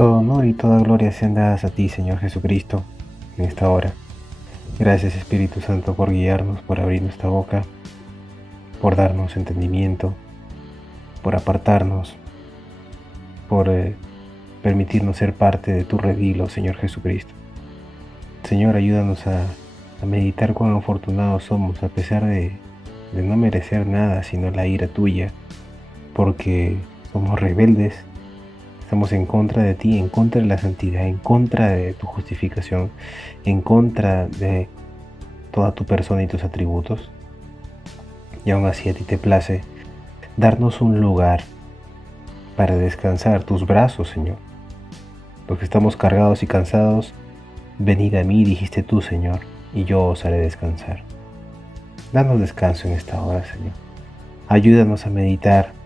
Todo honor y toda gloria sean dadas a ti, Señor Jesucristo, en esta hora. Gracias, Espíritu Santo, por guiarnos, por abrir nuestra boca, por darnos entendimiento, por apartarnos, por permitirnos ser parte de tu redil, Señor Jesucristo. Señor, ayúdanos a meditar cuán afortunados somos, a pesar de no merecer nada, sino la ira tuya, porque somos rebeldes, estamos en contra de ti, en contra de la santidad, en contra de tu justificación, en contra de toda tu persona y tus atributos. Y aún así a ti te place darnos un lugar para descansar, tus brazos, Señor. Los que estamos cargados y cansados, venid a mí, dijiste tú, Señor, y yo os haré descansar. Danos descanso en esta hora, Señor. Ayúdanos a meditar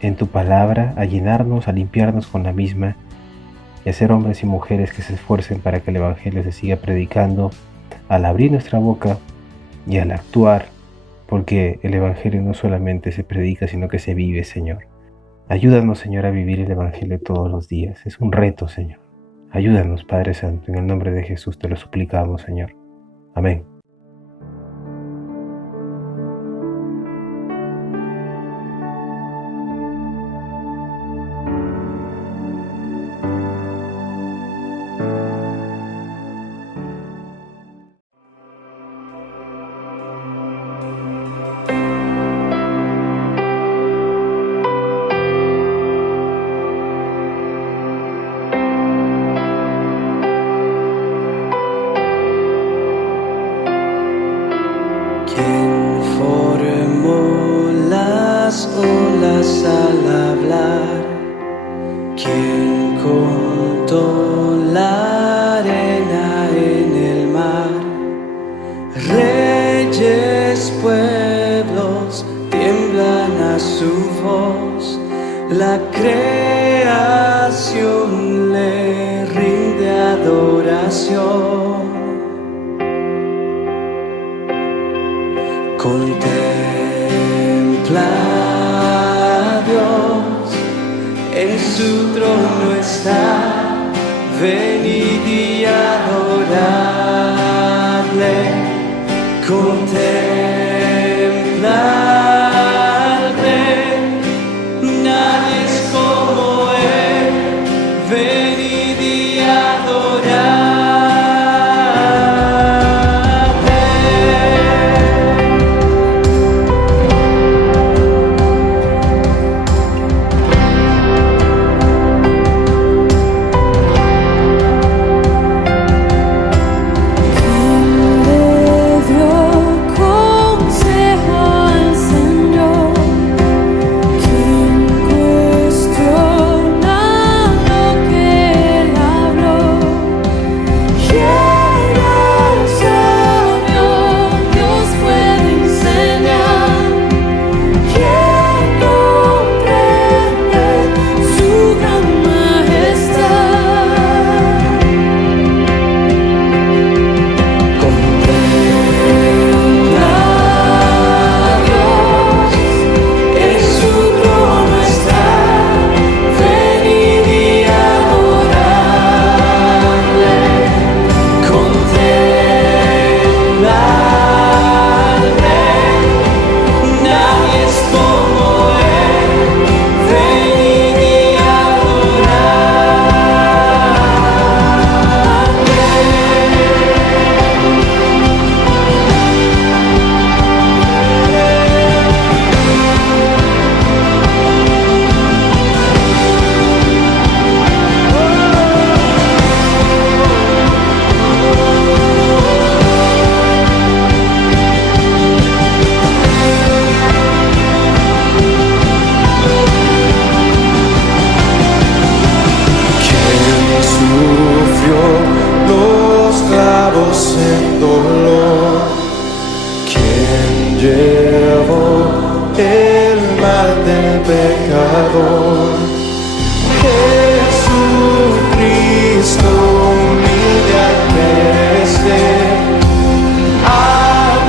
en tu palabra, a llenarnos, a limpiarnos con la misma, y a ser hombres y mujeres que se esfuercen para que el Evangelio se siga predicando al abrir nuestra boca y al actuar, porque el Evangelio no solamente se predica, sino que se vive, Señor. Ayúdanos, Señor, a vivir el Evangelio todos los días. Es un reto, Señor. Ayúdanos, Padre Santo, en el nombre de Jesús te lo suplicamos, Señor. Amén. Olas al hablar, quien contó la arena en el mar. Reyes, pueblos tiemblan a su voz, la creación le rinde adoración. Contempla en su trono está, venid y adoradle. Contempla al Rey, nadie es como él, venid y adoradle. pecador. Jesucristo humilde al perecer, ha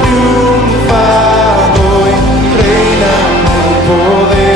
triunfado y reina con poder.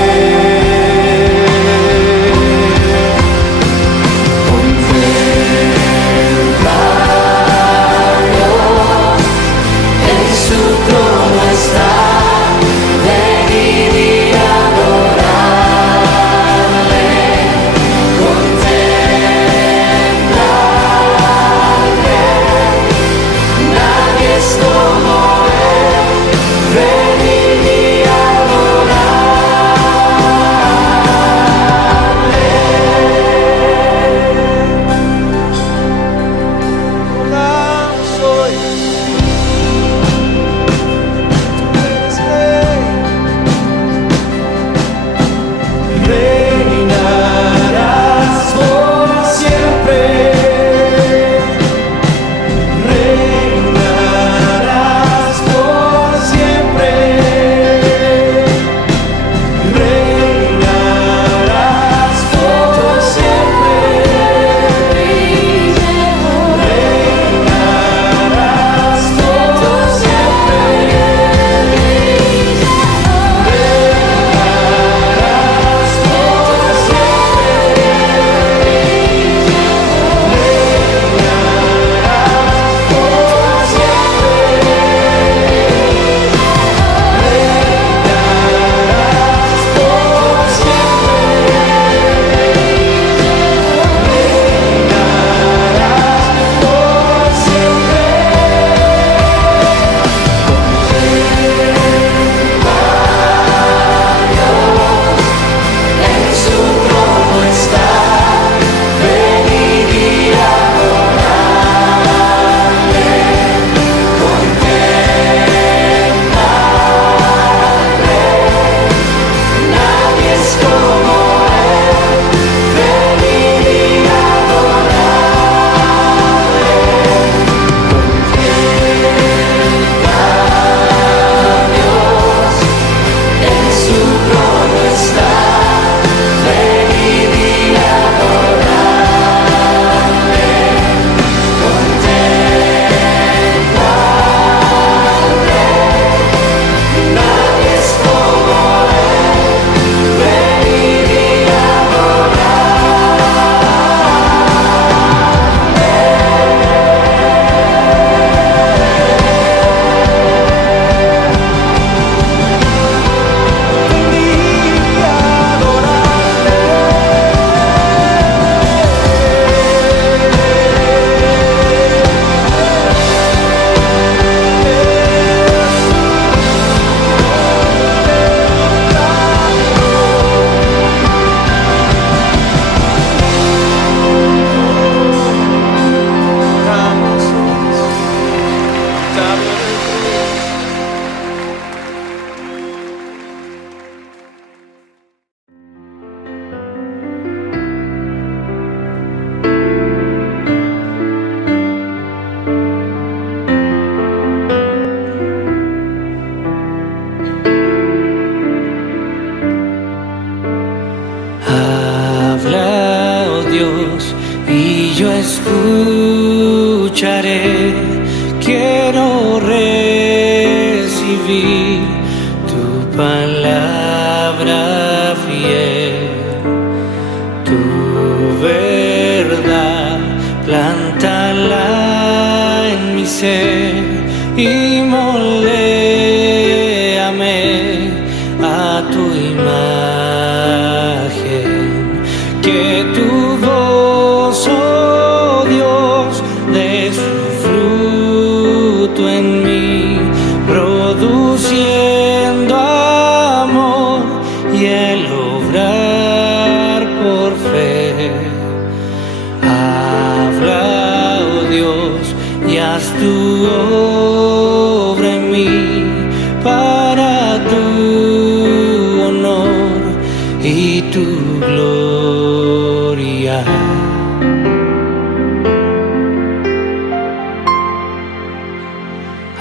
escucharé, quiero recibir tu palabra fiel, tu verdad, plántala en mi ser y moléame a tu imagen, que tu voz, oh Dios, dé su fruto en mí, produciendo amor y el obrar por fe. Habla, oh Dios, y haz tu obra en mí para tu honor y tu gloria.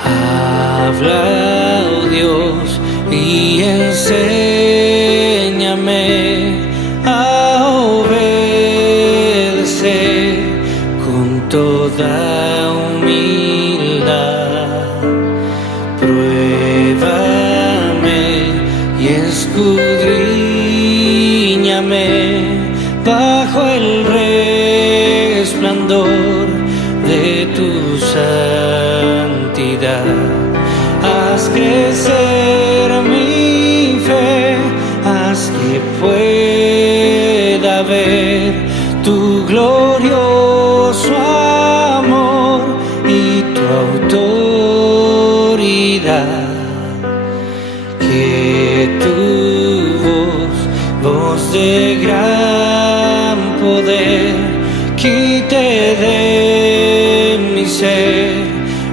Habla, oh Dios, y enséñame a obedecer con toda humildad. Pruébame y escudriñame bajo el resplandor de tu santidad. Haz crecer mi fe, haz que pueda ver tu glorioso amor y tu autoridad. Que tu voz de gran poder, quite de mi ser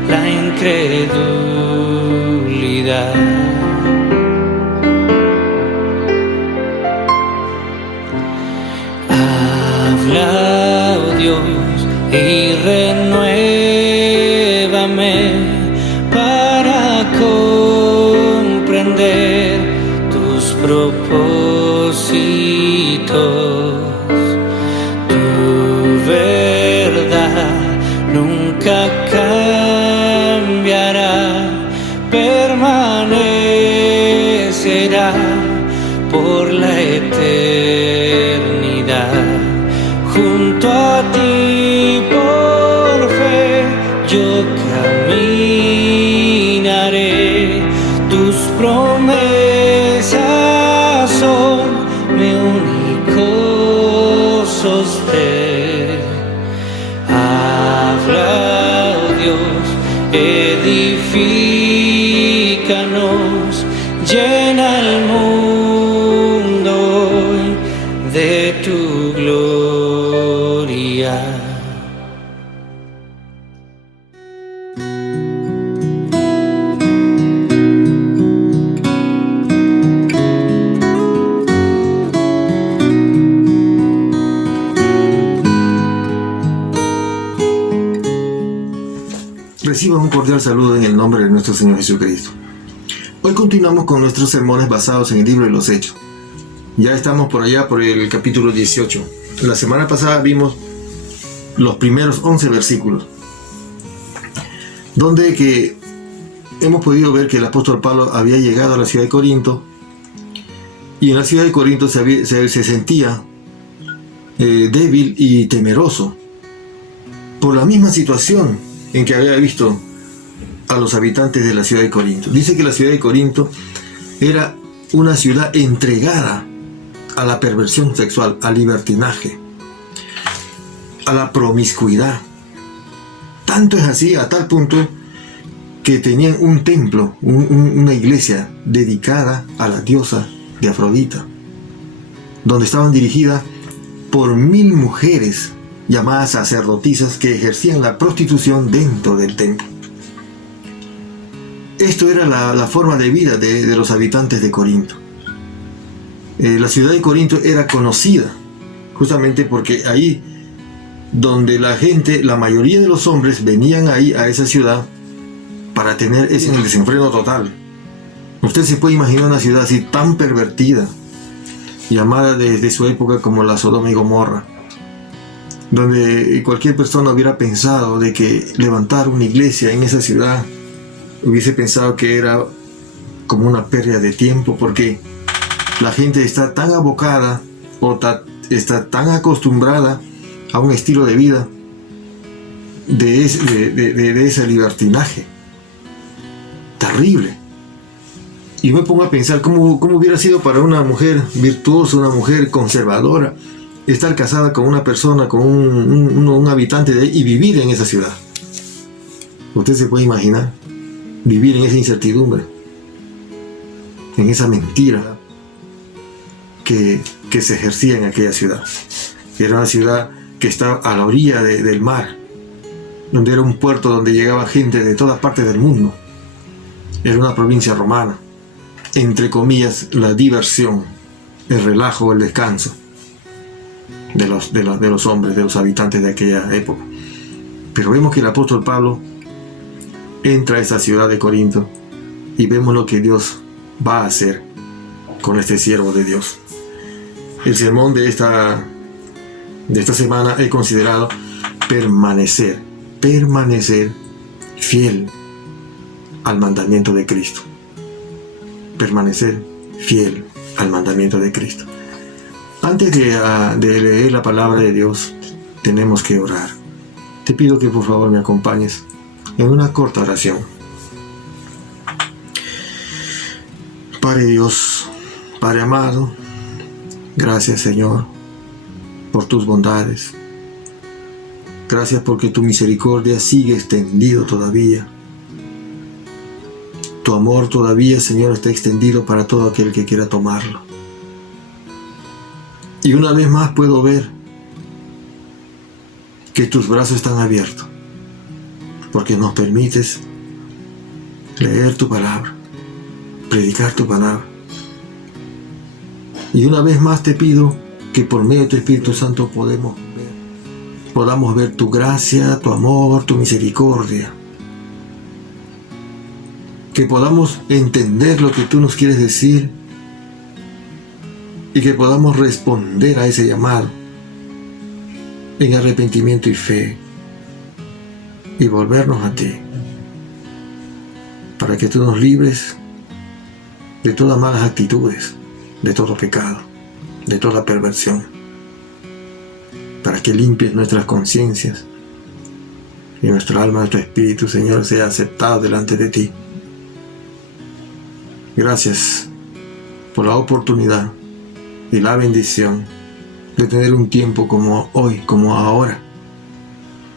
la incredulidad. Habla, oh Dios, y renuévame para comprender tus propósitos. Tu verdad nunca cambiará, permanecerá por la eternidad. Junto a ti por fe yo caminaré, tus promesas son mi único sostén. Habla, oh Dios, edifícanos, llena el mundo hoy de tu gloria. Reciban un cordial saludo en el nombre de nuestro Señor Jesucristo. Hoy continuamos con nuestros sermones basados en el libro de los Hechos. Ya estamos por allá por el capítulo 18. La semana pasada vimos los primeros 11 versículos, donde que hemos podido ver que el apóstol Pablo había llegado a la ciudad de Corinto, y en la ciudad de Corinto se sentía débil y temeroso por la misma situación en que había visto a los habitantes de la ciudad de Corinto. Dice que la ciudad de Corinto era una ciudad entregada a la perversión sexual, al libertinaje, a la promiscuidad. Tanto es así, a tal punto que tenían un templo, una iglesia dedicada a la diosa de Afrodita, donde estaban dirigidas por 1000 mujeres llamadas sacerdotisas que ejercían la prostitución dentro del templo. Esto era la forma de vida de los habitantes de Corinto. La ciudad de Corinto era conocida justamente porque ahí donde la gente, la mayoría de los hombres venían ahí a esa ciudad para tener ese desenfreno total. Usted se puede imaginar una ciudad así tan pervertida, llamada desde su época como la Sodoma y Gomorra. donde cualquier persona hubiera pensado de que levantar una iglesia en esa ciudad, hubiese pensado que era como una pérdida de tiempo, porque la gente está tan abocada o está tan acostumbrada a un estilo de vida de ese libertinaje terrible. Y me pongo a pensar cómo hubiera sido para una mujer virtuosa, una mujer conservadora, estar casada con una persona, con un habitante de ahí y vivir en esa ciudad. Usted se puede imaginar vivir en esa incertidumbre, en esa mentira que se ejercía en aquella ciudad. Era una ciudad que estaba a la orilla del mar, donde era un puerto donde llegaba gente de todas partes del mundo. Era una provincia romana, entre comillas, la diversión, el relajo, el descanso de los hombres, de los habitantes de aquella época. Pero vemos que el apóstol Pablo entra a esta ciudad de Corinto y vemos lo que Dios va a hacer con este siervo de Dios. El sermón de esta semana he considerado permanecer fiel al mandamiento de Cristo. Permanecer fiel al mandamiento de Cristo. Antes de leer la palabra de Dios, tenemos que orar. Te pido que por favor me acompañes en una corta oración. Padre Dios, Padre amado, gracias Señor por tus bondades. Gracias porque tu misericordia sigue extendido todavía. Tu amor todavía, Señor, está extendido para todo aquel que quiera tomarlo. Y una vez más puedo ver que tus brazos están abiertos, porque nos permites leer tu palabra, predicar tu palabra. Y una vez más te pido que por medio de tu Espíritu Santo podamos ver tu gracia, tu amor, tu misericordia. Que podamos entender lo que tú nos quieres decir y que podamos responder a ese llamado en arrepentimiento y fe y volvernos a ti, para que tú nos libres de todas malas actitudes, de todo pecado, de toda perversión, para que limpies nuestras conciencias y nuestro alma, nuestro espíritu, Señor, sea aceptado delante de ti. Gracias por la oportunidad y la bendición de tener un tiempo como hoy, como ahora,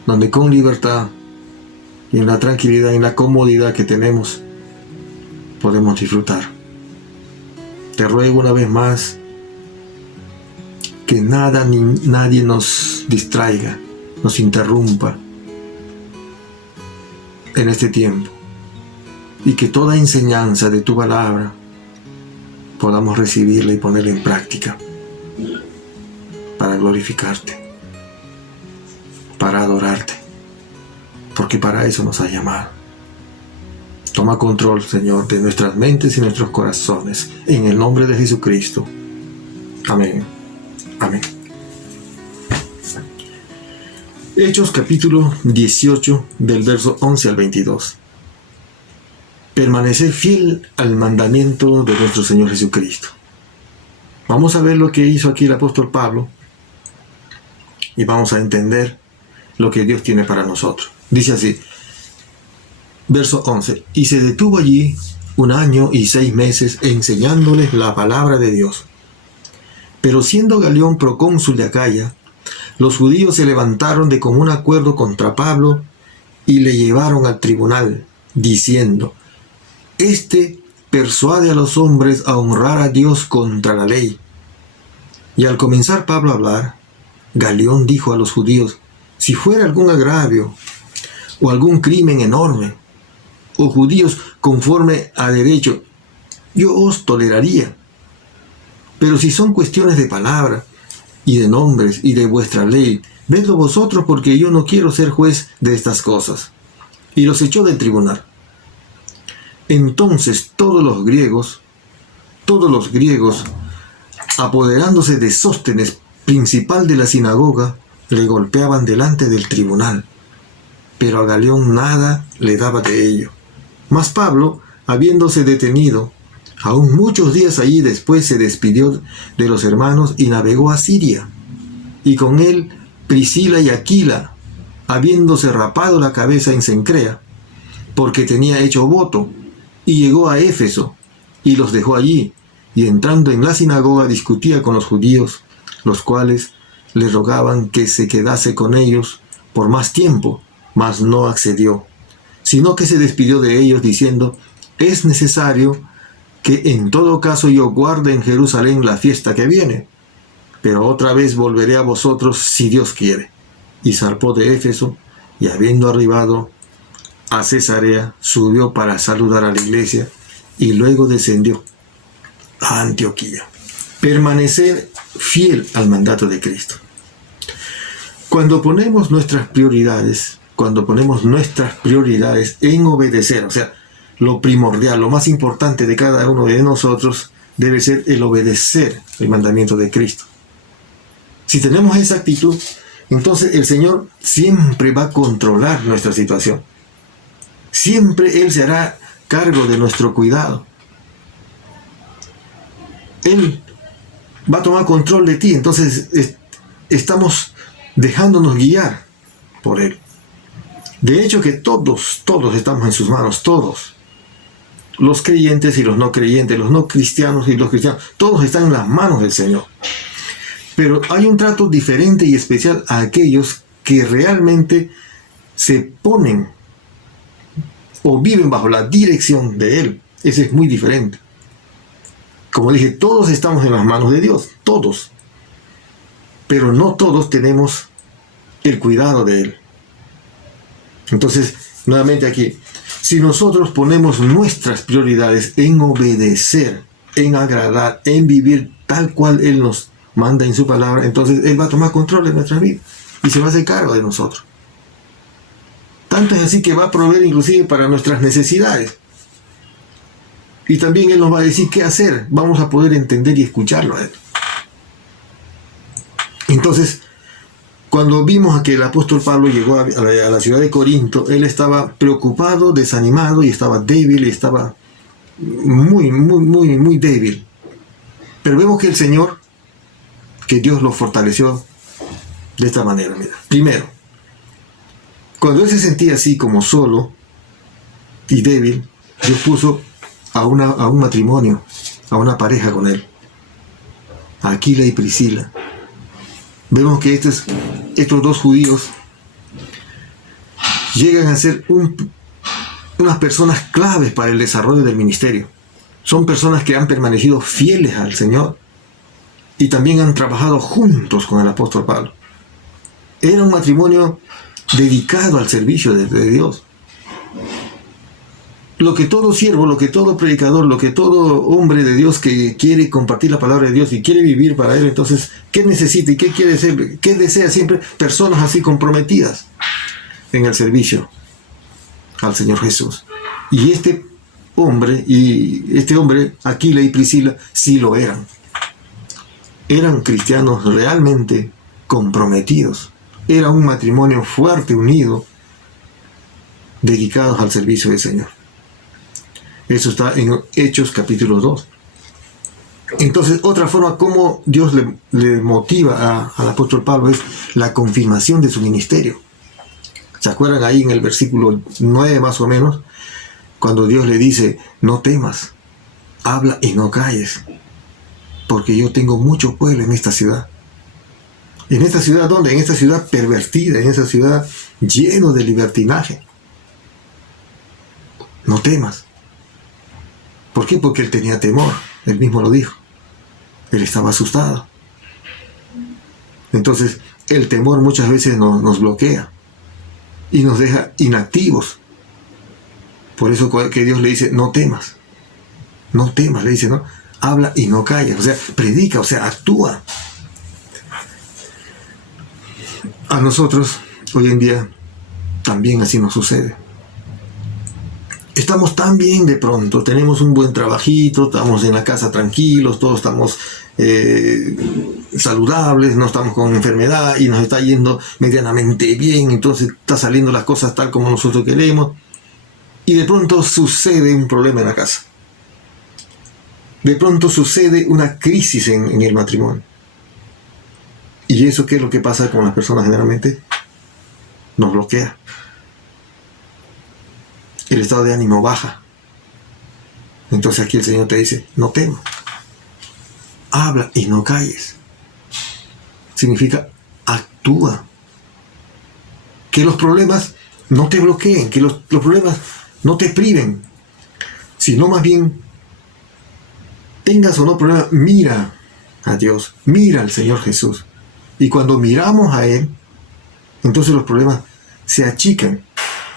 donde con libertad y en la tranquilidad y en la comodidad que tenemos podemos disfrutar. Te ruego una vez más que nada ni nadie nos distraiga, nos interrumpa en este tiempo, y que toda enseñanza de tu palabra podamos recibirla y ponerla en práctica para glorificarte, para adorarte, porque para eso nos has llamado. Toma control, Señor, de nuestras mentes y nuestros corazones, en el nombre de Jesucristo. Amén. Amén. Hechos capítulo 18, del verso 11 al 22. Permanecer fiel al mandamiento de nuestro Señor Jesucristo. Vamos a ver lo que hizo aquí el apóstol Pablo y vamos a entender lo que Dios tiene para nosotros. Dice así, verso 11, y se detuvo allí 1 año y 6 meses enseñándoles la palabra de Dios. Pero siendo Galión procónsul de Acaya, los judíos se levantaron de común acuerdo contra Pablo y le llevaron al tribunal, diciendo, este persuade a los hombres a honrar a Dios contra la ley. Y al comenzar Pablo a hablar, Galión dijo a los judíos, si fuera algún agravio o algún crimen enorme, o judíos conforme a derecho, yo os toleraría. Pero si son cuestiones de palabra y de nombres y de vuestra ley, vedlo vosotros, porque yo no quiero ser juez de estas cosas. Y los echó del tribunal. Entonces todos los griegos, apoderándose de Sóstenes, principal de la sinagoga, le golpeaban delante del tribunal, pero a Galión nada le daba de ello. Mas Pablo, habiéndose detenido aún muchos días allí, después se despidió de los hermanos y navegó a Siria, y con él Priscila y Aquila, habiéndose rapado la cabeza en Cencrea, porque tenía hecho voto, y llegó a Éfeso, y los dejó allí, y entrando en la sinagoga discutía con los judíos, los cuales le rogaban que se quedase con ellos por más tiempo, mas no accedió, sino que se despidió de ellos diciendo: es necesario que en todo caso yo guarde en Jerusalén la fiesta que viene, pero otra vez volveré a vosotros si Dios quiere. Y zarpó de Éfeso, y habiendo arribado a Cesarea, subió para saludar a la iglesia, y luego descendió a Antioquía. Permanecer fiel al mandato de Cristo. Cuando ponemos nuestras prioridades en obedecer, o sea, lo primordial, lo más importante de cada uno de nosotros debe ser el obedecer el mandamiento de Cristo. Si tenemos esa actitud, entonces el Señor siempre va a controlar nuestra situación. Siempre Él se hará cargo de nuestro cuidado. Él va a tomar control de ti, entonces estamos dejándonos guiar por Él. De hecho que todos estamos en sus manos, todos. Los creyentes y los no creyentes, los no cristianos y los cristianos, todos están en las manos del Señor. Pero hay un trato diferente y especial a aquellos que realmente se ponen o viven bajo la dirección de Él. Ese es muy diferente. Como dije, todos estamos en las manos de Dios, todos. Pero no todos tenemos el cuidado de Él. Entonces, nuevamente aquí, si nosotros ponemos nuestras prioridades en obedecer, en agradar, en vivir tal cual Él nos manda en su palabra, entonces Él va a tomar control de nuestra vida y se va a hacer cargo de nosotros. Tanto es así que va a proveer inclusive para nuestras necesidades. Y también Él nos va a decir qué hacer. Vamos a poder entender y escucharlo a Él. Entonces, cuando vimos a que el apóstol Pablo llegó a la ciudad de Corinto, él estaba preocupado, desanimado y estaba débil y estaba muy débil. Pero vemos que el Señor, que Dios lo fortaleció de esta manera. Mira. Primero, cuando él se sentía así como solo y débil, Dios puso a un matrimonio, a una pareja con él, a Aquila y Priscila. Vemos que estos dos judíos llegan a ser unas personas claves para el desarrollo del ministerio. Son personas que han permanecido fieles al Señor y también han trabajado juntos con el apóstol Pablo. Era un matrimonio dedicado al servicio de Dios. Lo que todo siervo, lo que todo predicador, lo que todo hombre de Dios que quiere compartir la palabra de Dios y quiere vivir para Él, entonces, ¿qué necesita y qué quiere ser? ¿Qué desea siempre? Personas así comprometidas en el servicio al Señor Jesús. Y este hombre, Aquila y Priscila, sí lo eran. Eran cristianos realmente comprometidos. Era un matrimonio fuerte, unido, dedicados al servicio del Señor. Eso está en Hechos capítulo 2. Entonces, otra forma como Dios le motiva al apóstol Pablo es la confirmación de su ministerio. ¿Se acuerdan ahí en el versículo 9 más o menos? Cuando Dios le dice: no temas, habla y no calles, porque yo tengo mucho pueblo en esta ciudad. ¿En esta ciudad dónde? En esta ciudad pervertida, en esta ciudad lleno de libertinaje. No temas. ¿Por qué? Porque él tenía temor. Él mismo lo dijo. Él estaba asustado. Entonces, el temor muchas veces nos bloquea y nos deja inactivos. Por eso que Dios le dice: no temas. No temas, le dice, ¿no? Habla y no calles. O sea, predica, o sea, actúa. A nosotros, hoy en día, también así nos sucede. Estamos tan bien de pronto, tenemos un buen trabajito, estamos en la casa tranquilos, todos estamos saludables, no estamos con enfermedad y nos está yendo medianamente bien, entonces está saliendo las cosas tal como nosotros queremos, y de pronto sucede un problema en la casa. De pronto sucede una crisis en el matrimonio. ¿Y eso qué es lo que pasa con las personas generalmente? Nos bloquea. El estado de ánimo baja. Entonces aquí el Señor te dice, no temas. Habla y no calles. Significa actúa. Que los problemas no te bloqueen, que los problemas no te priven, sino más bien, tengas o no problemas, mira a Dios, mira al Señor Jesús. Y cuando miramos a Él, entonces los problemas se achican.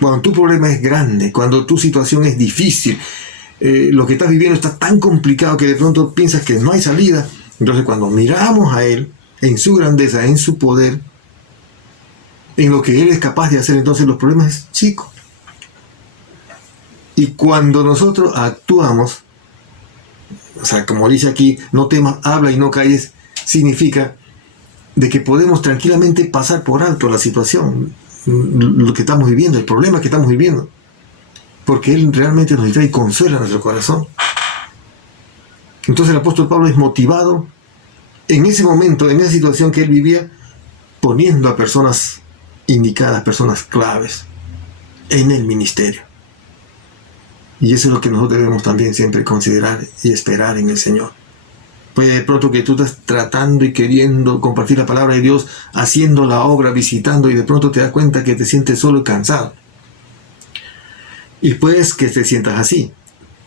Cuando tu problema es grande, cuando tu situación es difícil, lo que estás viviendo está tan complicado que de pronto piensas que no hay salida, entonces cuando miramos a Él, en su grandeza, en su poder, en lo que Él es capaz de hacer, entonces los problemas es chico. Y cuando nosotros actuamos, o sea, como dice aquí, no temas, habla y no calles, significa de que podemos tranquilamente pasar por alto la situación, lo que estamos viviendo, el problema que estamos viviendo, porque Él realmente nos trae y consuela nuestro corazón. Entonces el apóstol Pablo es motivado en ese momento, en esa situación que él vivía, poniendo a personas indicadas, personas claves en el ministerio. Y eso es lo que nosotros debemos también siempre considerar y esperar en el Señor. Pues de pronto que tú estás tratando y queriendo compartir la palabra de Dios, haciendo la obra, visitando, y de pronto te das cuenta que te sientes solo y cansado. Y puedes que te sientas así,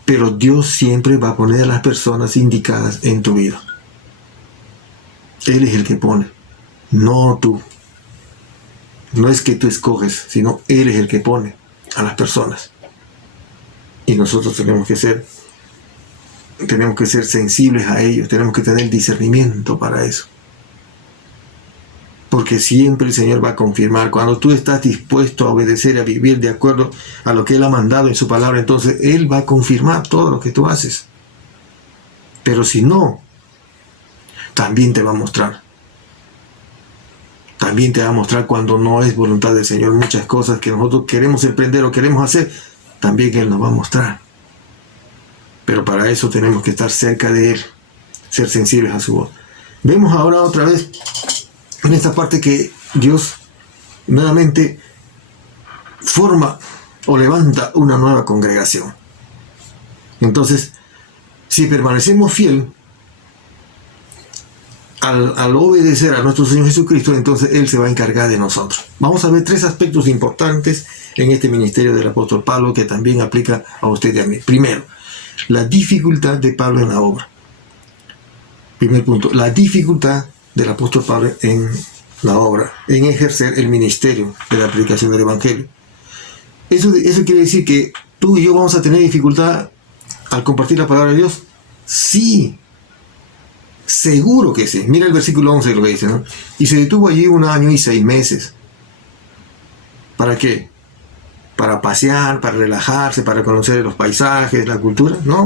pero Dios siempre va a poner a las personas indicadas en tu vida. Él es el que pone, no tú. No es que tú escoges, sino Él es el que pone a las personas. Y nosotros tenemos que ser sensibles a ellos, tenemos que tener discernimiento para eso. Porque siempre el Señor va a confirmar, cuando tú estás dispuesto a obedecer y a vivir de acuerdo a lo que Él ha mandado en su palabra, entonces Él va a confirmar todo lo que tú haces. Pero si no, también te va a mostrar. También te va a mostrar cuando no es voluntad del Señor. Muchas cosas que nosotros queremos emprender o queremos hacer, también Él nos va a mostrar. Pero para eso tenemos que estar cerca de Él, ser sensibles a su voz. Vemos ahora otra vez en esta parte que Dios nuevamente forma o levanta una nueva congregación. Entonces, si permanecemos fiel al obedecer a nuestro Señor Jesucristo, entonces Él se va a encargar de nosotros. Vamos a ver 3 aspectos importantes en este ministerio del apóstol Pablo que también aplica a usted y a mí. Primero, la dificultad de Pablo en la obra. Primer punto, la dificultad del apóstol Pablo en la obra, en ejercer el ministerio de la predicación del Evangelio. Eso quiere decir que tú y yo vamos a tener dificultad al compartir la palabra de Dios. Sí, seguro que sí. Mira el versículo 11 lo que dice, ¿no? Y se detuvo allí 1 año y 6 meses. ¿Para qué? Para pasear, para relajarse, para conocer los paisajes, la cultura, ¿no?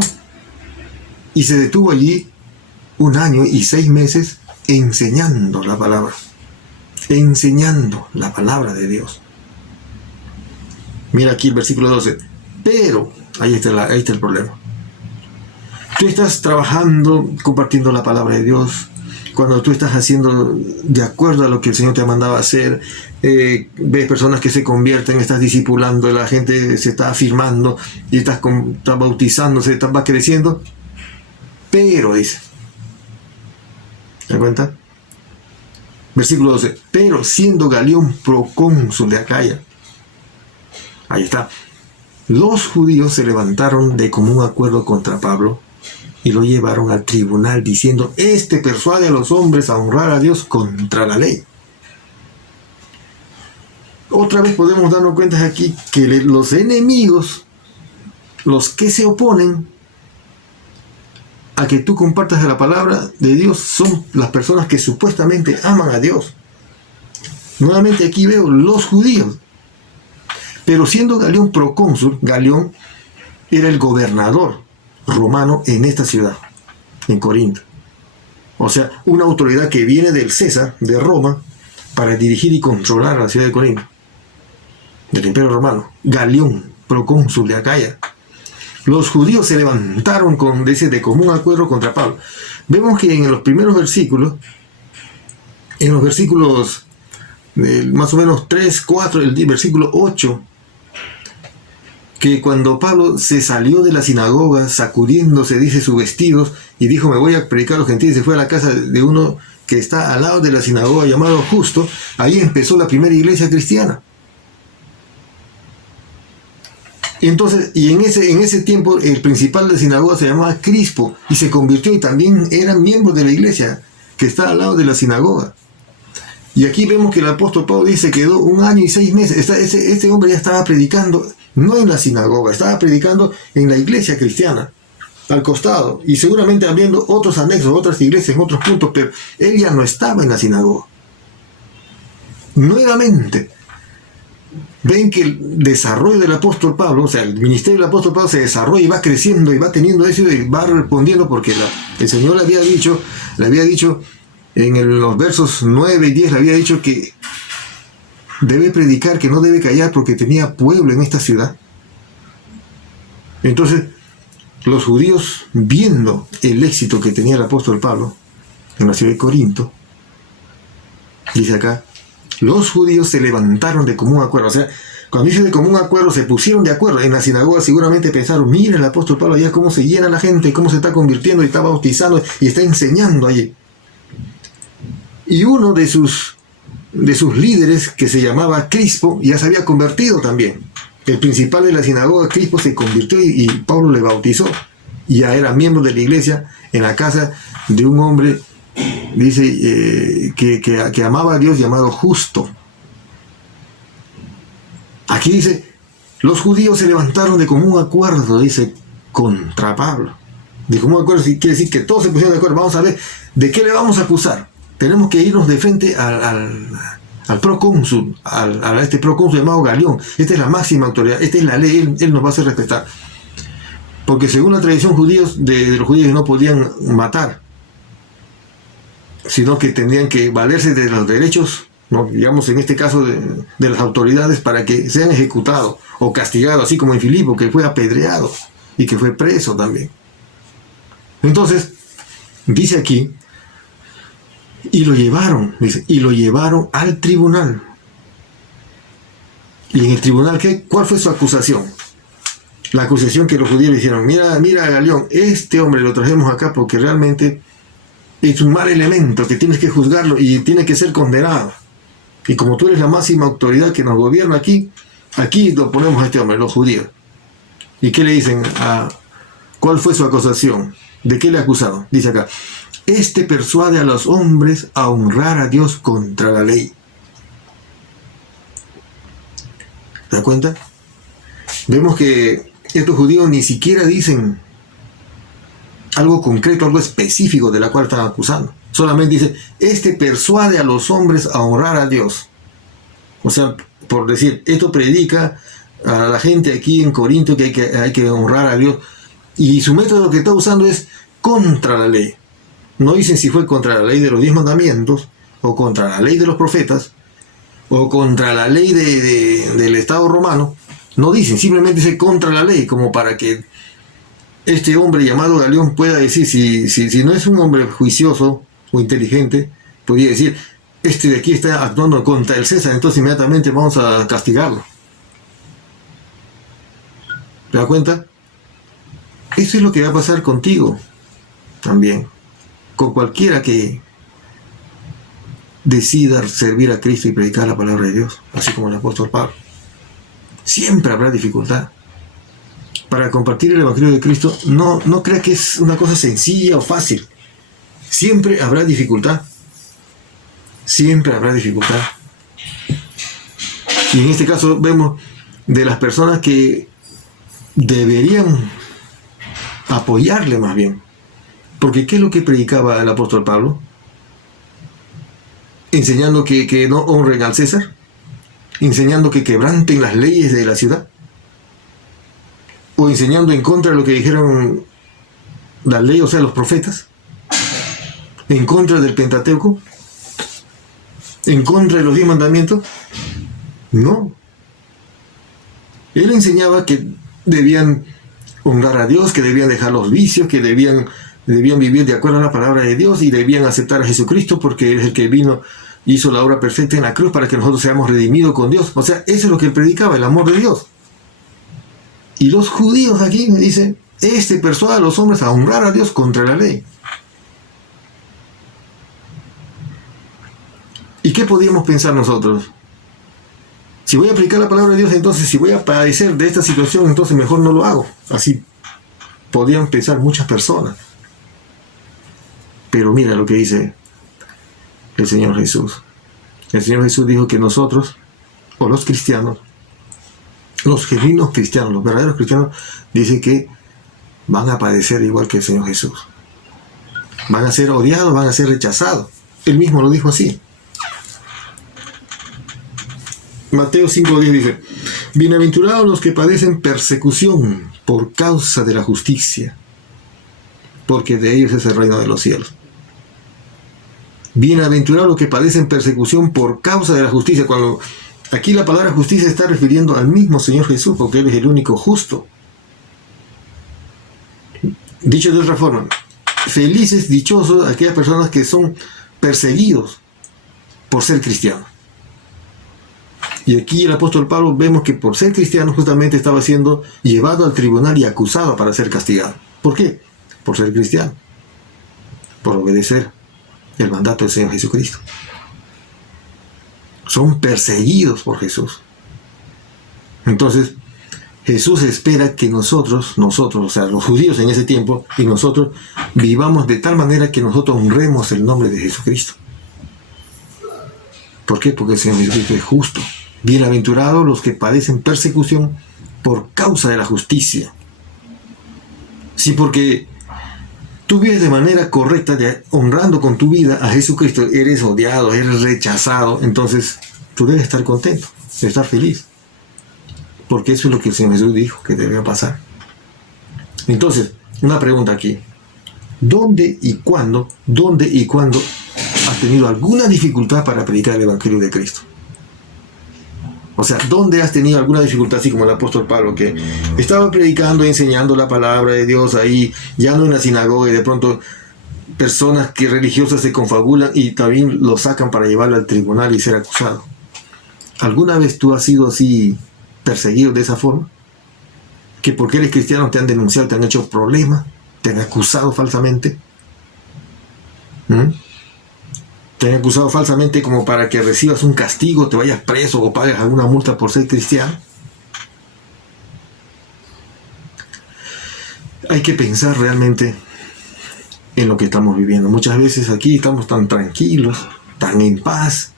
Y se detuvo allí 1 año y 6 meses enseñando la palabra de Dios. Mira aquí el versículo 12. Pero, ahí está el problema. Tú estás trabajando, compartiendo la palabra de Dios, cuando tú estás haciendo de acuerdo a lo que el Señor te ha mandado a hacer, ves personas que se convierten, estás discipulando, la gente se está afirmando y estás bautizándose, va creciendo. Pero, dice, ¿te das cuenta? Versículo 12. Pero siendo Galión procónsul de Acaya, ahí está, los judíos se levantaron de común acuerdo contra Pablo y lo llevaron al tribunal diciendo: este persuade a los hombres a honrar a Dios contra la ley. Otra vez podemos darnos cuenta aquí que los enemigos, los que se oponen a que tú compartas la palabra de Dios, son las personas que supuestamente aman a Dios. Nuevamente aquí veo los judíos. Pero siendo Galión procónsul, Galión era el gobernador romano en esta ciudad, en Corinto. O sea, una autoridad que viene del César, de Roma, para dirigir y controlar la ciudad de Corinto, del Imperio Romano. Galión, procónsul de Acaya. Los judíos se levantaron de común acuerdo contra Pablo. Vemos que en los primeros versículos, en los versículos más o menos 3, 4, el versículo 8, que cuando Pablo se salió de la sinagoga sacudiéndose, dice, sus vestidos, y dijo, me voy a predicar a los gentiles, se fue a la casa de uno que está al lado de la sinagoga llamado Justo. Ahí empezó la primera iglesia cristiana. Entonces, y en ese tiempo el principal de la sinagoga se llamaba Crispo y se convirtió y también eran miembros de la iglesia que está al lado de la sinagoga. Y aquí vemos que el apóstol Pablo dice que quedó 1 año y 6 meses. Este hombre ya estaba predicando, no en la sinagoga, estaba predicando en la iglesia cristiana, al costado, y seguramente habiendo otros anexos, otras iglesias en otros puntos, pero él ya no estaba en la sinagoga. Nuevamente, ven que el desarrollo del apóstol Pablo, o sea, el ministerio del apóstol Pablo se desarrolla y va creciendo y va teniendo éxito y va respondiendo porque el Señor le había dicho en los versos 9 y 10, le había dicho que debe predicar, que no debe callar porque tenía pueblo en esta ciudad. Entonces, los judíos, viendo el éxito que tenía el apóstol Pablo en la ciudad de Corinto, dice acá, los judíos se levantaron de común acuerdo. O sea, cuando dice de común acuerdo, se pusieron de acuerdo. En la sinagoga seguramente pensaron, mira el apóstol Pablo allá cómo se llena la gente, cómo se está convirtiendo y está bautizando y está enseñando allí. Y uno de sus líderes, que se llamaba Crispo, ya se había convertido también. El principal de la sinagoga, Crispo, se convirtió y Pablo le bautizó. Y ya era miembro de la iglesia en la casa de un hombre, dice, que amaba a Dios, llamado Justo. Aquí dice, los judíos se levantaron de común acuerdo, dice, contra Pablo. De común acuerdo quiere decir que todos se pusieron de acuerdo. Vamos a ver, ¿de qué le vamos a acusar? Tenemos que irnos de frente al procónsul, a este procónsul llamado Galión. Esta es la máxima autoridad, esta es la ley, él nos va a hacer respetar. Porque según la tradición de los judíos no podían matar, sino que tendrían que valerse de los derechos, ¿no? Digamos en este caso de las autoridades, para que sean ejecutados o castigados, así como en Filipo, que fue apedreado y que fue preso también. Entonces, dice aquí, y lo llevaron al tribunal. Y en el tribunal, ¿cuál fue su acusación? La acusación que los judíos le dijeron, mira Galión, este hombre lo trajimos acá porque realmente es un mal elemento, que tienes que juzgarlo y tiene que ser condenado. Y como tú eres la máxima autoridad que nos gobierna aquí lo ponemos a este hombre, los judíos. ¿Y qué le dicen? ¿Cuál fue su acusación? ¿De qué le acusaron? Dice acá, este persuade a los hombres a honrar a Dios contra la ley. ¿Te das cuenta? Vemos que estos judíos ni siquiera dicen algo concreto, algo específico de la cual están acusando. Solamente dice, este persuade a los hombres a honrar a Dios. O sea, por decir, esto predica a la gente aquí en Corinto que hay que honrar a Dios. Y su método que está usando es contra la ley. No dicen si fue contra la ley de los 10 mandamientos, o contra la ley de los profetas, o contra la ley del Estado romano. No dicen, simplemente dice contra la ley, como para que este hombre llamado Galión pueda decir, si no es un hombre juicioso o inteligente, podría decir, este de aquí está actuando contra el César, entonces inmediatamente vamos a castigarlo. ¿Te das cuenta? Eso es lo que va a pasar contigo también, con cualquiera que decida servir a Cristo y predicar la palabra de Dios, así como el apóstol Pablo. Siempre habrá dificultad. Para compartir el Evangelio de Cristo, no crea que es una cosa sencilla o fácil. Siempre habrá dificultad. Siempre habrá dificultad. Y en este caso vemos de las personas que deberían apoyarle más bien. Porque ¿qué es lo que predicaba el apóstol Pablo? Enseñando que no honren al César. Enseñando que quebranten las leyes de la ciudad. O enseñando en contra de lo que dijeron la ley, o sea, los profetas. en contra del Pentateuco, en contra de los 10 mandamientos. No. Él enseñaba que debían honrar a Dios, que debían dejar los vicios, que debían vivir de acuerdo a la palabra de Dios y debían aceptar a Jesucristo porque Él es el que vino, hizo la obra perfecta en la cruz para que nosotros seamos redimidos con Dios. O sea, eso es lo que Él predicaba, el amor de Dios. Y los judíos aquí dicen, persuade a los hombres a honrar a Dios contra la ley. ¿Y qué podíamos pensar nosotros? Si voy a aplicar la palabra de Dios, entonces si voy a padecer de esta situación, entonces mejor no lo hago. Así podían pensar muchas personas. Pero mira lo que dice el Señor Jesús. El Señor Jesús dijo que nosotros, o los cristianos, los genuinos cristianos, los verdaderos cristianos, dicen que van a padecer igual que el Señor Jesús. Van a ser odiados, van a ser rechazados. Él mismo lo dijo así. Mateo 5:10 dice, bienaventurados los que padecen persecución por causa de la justicia, porque de ellos es el reino de los cielos. Bienaventurados los que padecen persecución por causa de la justicia. Cuando aquí la palabra justicia está refiriendo al mismo Señor Jesús, porque Él es el único justo. Dicho de otra forma, felices, dichosos aquellas personas que son perseguidos por ser cristianos. Y aquí el apóstol Pablo vemos que por ser cristiano justamente estaba siendo llevado al tribunal y acusado para ser castigado. ¿Por qué? Por ser cristiano. Por obedecer el mandato del Señor Jesucristo. Son perseguidos por Jesús. Entonces, Jesús espera que nosotros, o sea, los judíos en ese tiempo, y nosotros vivamos de tal manera que nosotros honremos el nombre de Jesucristo. ¿Por qué? Porque el Señor Jesucristo es justo. Bienaventurados los que padecen persecución por causa de la justicia. Sí, porque tú vives de manera correcta, honrando con tu vida a Jesucristo, eres odiado, eres rechazado, entonces tú debes estar contento, debes estar feliz. Porque eso es lo que el Señor Jesús dijo que debía pasar. Entonces, una pregunta aquí. ¿Dónde y cuándo has tenido alguna dificultad para predicar el Evangelio de Cristo? O sea, ¿dónde has tenido alguna dificultad, así como el apóstol Pablo, que estaba predicando y enseñando la palabra de Dios ahí, ya no en la sinagoga, y de pronto personas que religiosas se confabulan y también lo sacan para llevarlo al tribunal y ser acusado? ¿Alguna vez tú has sido así perseguido de esa forma? Que porque eres cristiano te han denunciado, te han hecho problemas, te han acusado falsamente. Te han acusado falsamente como para que recibas un castigo, te vayas preso o pagues alguna multa por ser cristiano. Hay que pensar realmente en lo que estamos viviendo. Muchas veces aquí estamos tan tranquilos, tan en paz,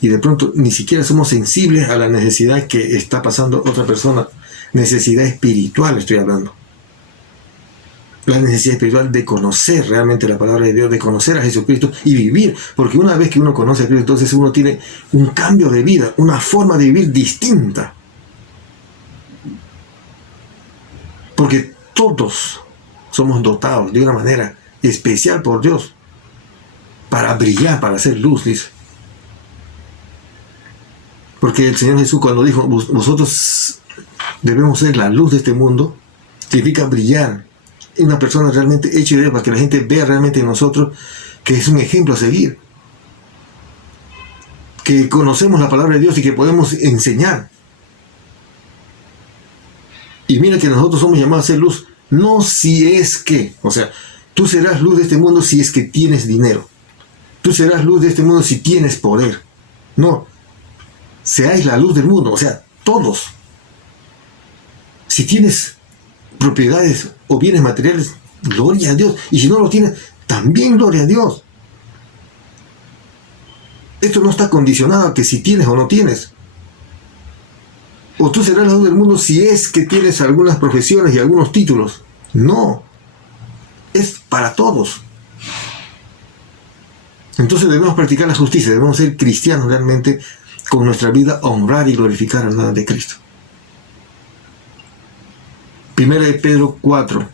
y de pronto ni siquiera somos sensibles a la necesidad que está pasando otra persona. Necesidad espiritual estoy hablando. La necesidad espiritual de conocer realmente la palabra de Dios, de conocer a Jesucristo y vivir. Porque una vez que uno conoce a Cristo, entonces uno tiene un cambio de vida, una forma de vivir distinta. Porque todos somos dotados de una manera especial por Dios para brillar, para hacer luz, dice. Porque el Señor Jesús, cuando dijo, vosotros debemos ser la luz de este mundo, significa brillar. Una persona realmente hecha y derecha, para que la gente vea realmente en nosotros que es un ejemplo a seguir, que conocemos la palabra de Dios y que podemos enseñar. Y mira que nosotros somos llamados a ser luz, no si es que, o sea, tú serás luz de este mundo si es que tienes dinero, tú serás luz de este mundo si tienes poder. No, seáis la luz del mundo, o sea, todos. Si tienes propiedades o bienes materiales, gloria a Dios. Y si no lo tienes, también gloria a Dios. Esto no está condicionado a que si tienes o no tienes. O tú serás la luz del mundo si es que tienes algunas profesiones y algunos títulos. No. Es para todos. Entonces debemos practicar la justicia, debemos ser cristianos realmente, con nuestra vida honrar y glorificar al nombre de Cristo. 1 de Pedro 4.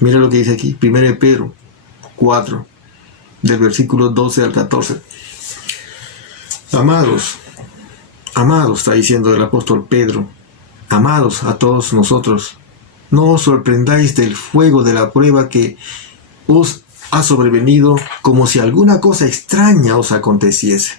Mira lo que dice aquí. 1 de Pedro 4, del versículo 12 al 14. Amados, está diciendo el apóstol Pedro, amados a todos nosotros, no os sorprendáis del fuego de la prueba que os ha sobrevenido como si alguna cosa extraña os aconteciese.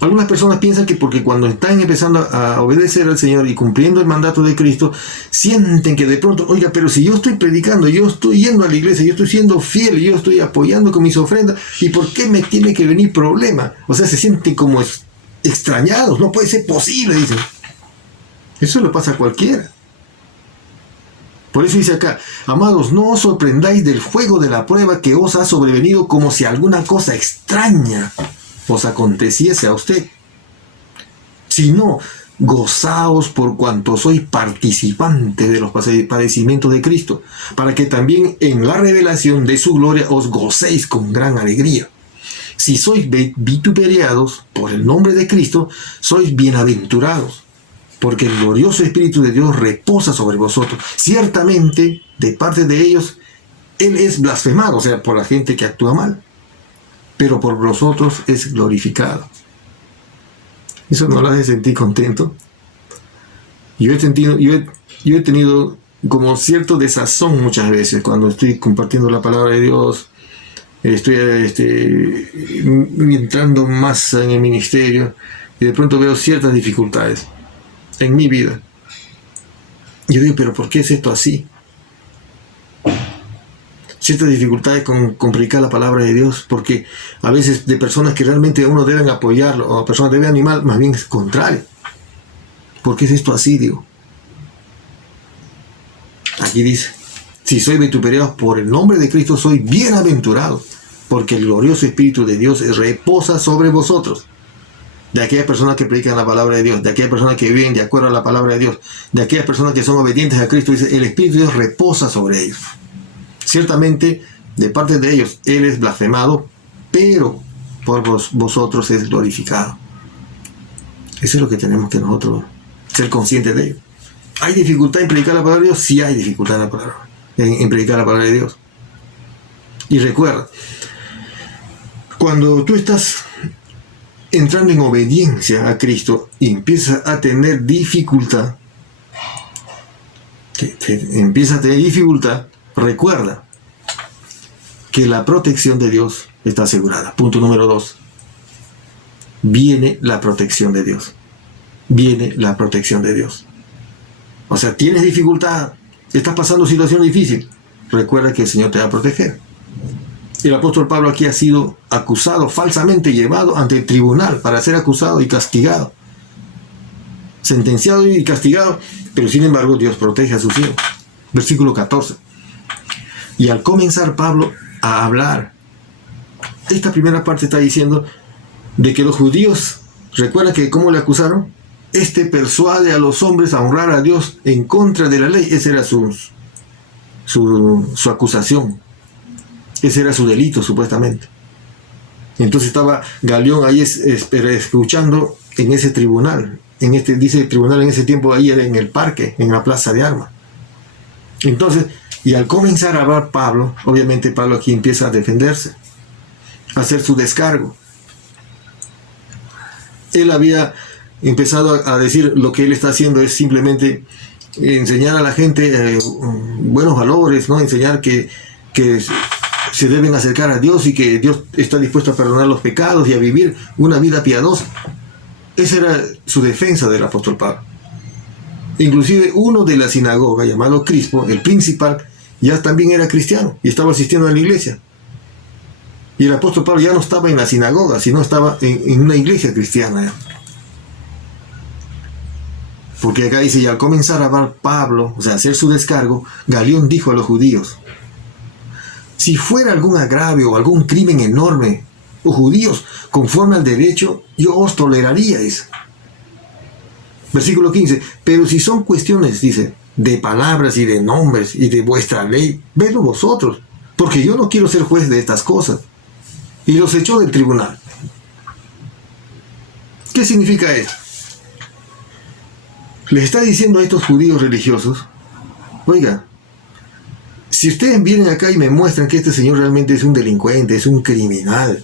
Algunas personas piensan que porque cuando están empezando a obedecer al Señor y cumpliendo el mandato de Cristo, sienten que de pronto, oiga, pero si yo estoy predicando, yo estoy yendo a la iglesia, yo estoy siendo fiel, yo estoy apoyando con mis ofrendas, ¿y por qué me tiene que venir problema? O sea, se sienten como extrañados, no puede ser posible, dicen. Eso le pasa a cualquiera. Por eso dice acá, amados, no os sorprendáis del fuego de la prueba que os ha sobrevenido como si alguna cosa extraña os aconteciese a usted, sino gozaos por cuanto sois participantes de los padecimientos de Cristo, para que también en la revelación de su gloria os gocéis con gran alegría. Si sois vituperados por el nombre de Cristo, sois bienaventurados, porque el glorioso Espíritu de Dios reposa sobre vosotros. Ciertamente, de parte de ellos, Él es blasfemado, o sea, por la gente que actúa mal, pero por vosotros es glorificado. ¿Eso no lo hace sentir contento? Yo he tenido como cierto desazón muchas veces cuando estoy compartiendo la palabra de Dios, estoy entrando más en el ministerio y de pronto veo ciertas dificultades en mi vida. Yo digo, pero ¿por qué es esto así? Ciertas dificultades con predicar la palabra de Dios, porque a veces de personas que realmente uno deben apoyarlo, o personas deben animar, más bien es contrario. ¿Por qué es esto así? Digo. Aquí dice, si sois vituperados por el nombre de Cristo, sois bienaventurados, porque el glorioso Espíritu de Dios reposa sobre vosotros. De aquellas personas que predican la palabra de Dios, de aquellas personas que viven de acuerdo a la palabra de Dios, de aquellas personas que son obedientes a Cristo, dice, el Espíritu de Dios reposa sobre ellos. Ciertamente, de parte de ellos, Él es blasfemado, pero por vosotros es glorificado. Eso es lo que tenemos que nosotros ser conscientes de ello. ¿Hay dificultad en predicar la palabra de Dios? Sí hay dificultad en predicar la palabra de Dios. Y recuerda, cuando tú estás entrando en obediencia a Cristo y empiezas a tener dificultad, recuerda que la protección de Dios está asegurada. Punto número 2. Viene la protección de Dios. Viene la protección de Dios. O sea, tienes dificultad, estás pasando situación difícil. Recuerda que el Señor te va a proteger. El apóstol Pablo aquí ha sido acusado, falsamente llevado ante el tribunal para ser acusado y castigado. Sentenciado y castigado, pero sin embargo Dios protege a sus hijos. Versículo 14. Y al comenzar Pablo a hablar, esta primera parte está diciendo de que los judíos, recuerda que cómo le acusaron, persuade a los hombres a honrar a Dios en contra de la ley. Esa era su acusación, ese era su delito supuestamente. Entonces estaba Galión ahí escuchando en ese tribunal, dice el tribunal en ese tiempo, ahí era en el parque, en la plaza de armas. Entonces, y al comenzar a hablar Pablo, obviamente Pablo aquí empieza a defenderse, a hacer su descargo. Él había empezado a decir lo que él está haciendo es simplemente enseñar a la gente buenos valores, ¿no? Enseñar que se deben acercar a Dios y que Dios está dispuesto a perdonar los pecados y a vivir una vida piadosa. Esa era su defensa del apóstol Pablo. Inclusive uno de la sinagoga, llamado Crispo, el principal, ya también era cristiano y estaba asistiendo a la iglesia. Y el apóstol Pablo ya no estaba en la sinagoga, sino estaba en una iglesia cristiana. Porque acá dice, y al comenzar a hablar Pablo, o sea, hacer su descargo, Galión dijo a los judíos, si fuera algún agravio o algún crimen enorme, o judíos, conforme al derecho, yo os toleraríais. Versículo 15, pero si son cuestiones, dice, de palabras y de nombres y de vuestra ley, vedlo vosotros, porque yo no quiero ser juez de estas cosas. Y los echó del tribunal. ¿Qué significa esto? Les está diciendo a estos judíos religiosos, oiga, Si ustedes vienen acá y me muestran que este señor realmente es un delincuente, es un criminal,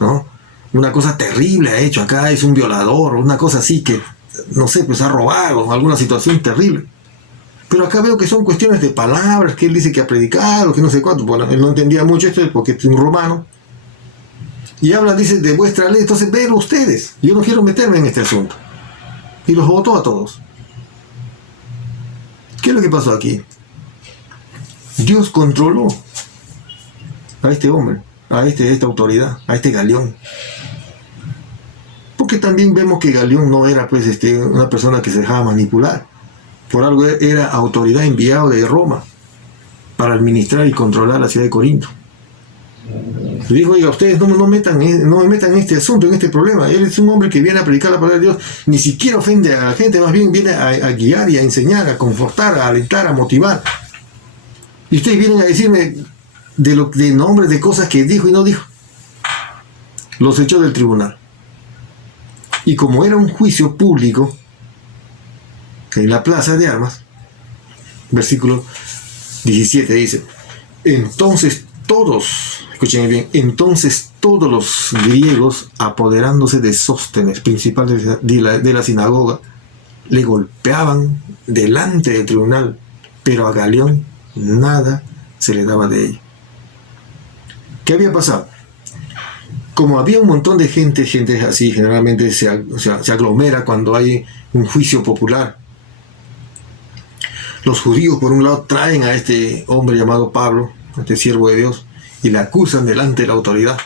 ¿no? Una cosa terrible ha hecho acá, es un violador, una cosa así que, no sé, pues ha robado, alguna situación terrible. Pero acá veo que son cuestiones de palabras, que él dice que ha predicado, que no sé cuánto. Bueno, él no entendía mucho esto porque es un romano. Y habla, dice, de vuestra ley, entonces véanlo ustedes. Yo no quiero meterme en este asunto. Y los votó a todos. ¿Qué es lo que pasó aquí? Dios controló a este hombre, a esta autoridad, a este Galión. Porque también vemos que Galión no era pues una persona que se dejaba manipular. Por algo era autoridad enviado de Roma para administrar y controlar la ciudad de Corinto. Le dijo, oiga, ustedes no me metan en este asunto, en este problema. Él es un hombre que viene a predicar la palabra de Dios, ni siquiera ofende a la gente, más bien viene a guiar y a enseñar, a confortar, a alentar, a motivar. Y ustedes vienen a decirme de nombres de cosas que dijo y no dijo. Los echó del tribunal. Y como era un juicio público en la plaza de armas, versículo 17 dice, entonces todos, escuchen bien, entonces todos los griegos, apoderándose de Sóstenes, principal de la sinagoga, le golpeaban delante del tribunal, pero a Galión nada se le daba de ello. ¿Qué había pasado? Como había un montón de gente así, generalmente se aglomera cuando hay un juicio popular. Los judíos, por un lado, traen a este hombre llamado Pablo, este siervo de Dios, y le acusan delante de la autoridad.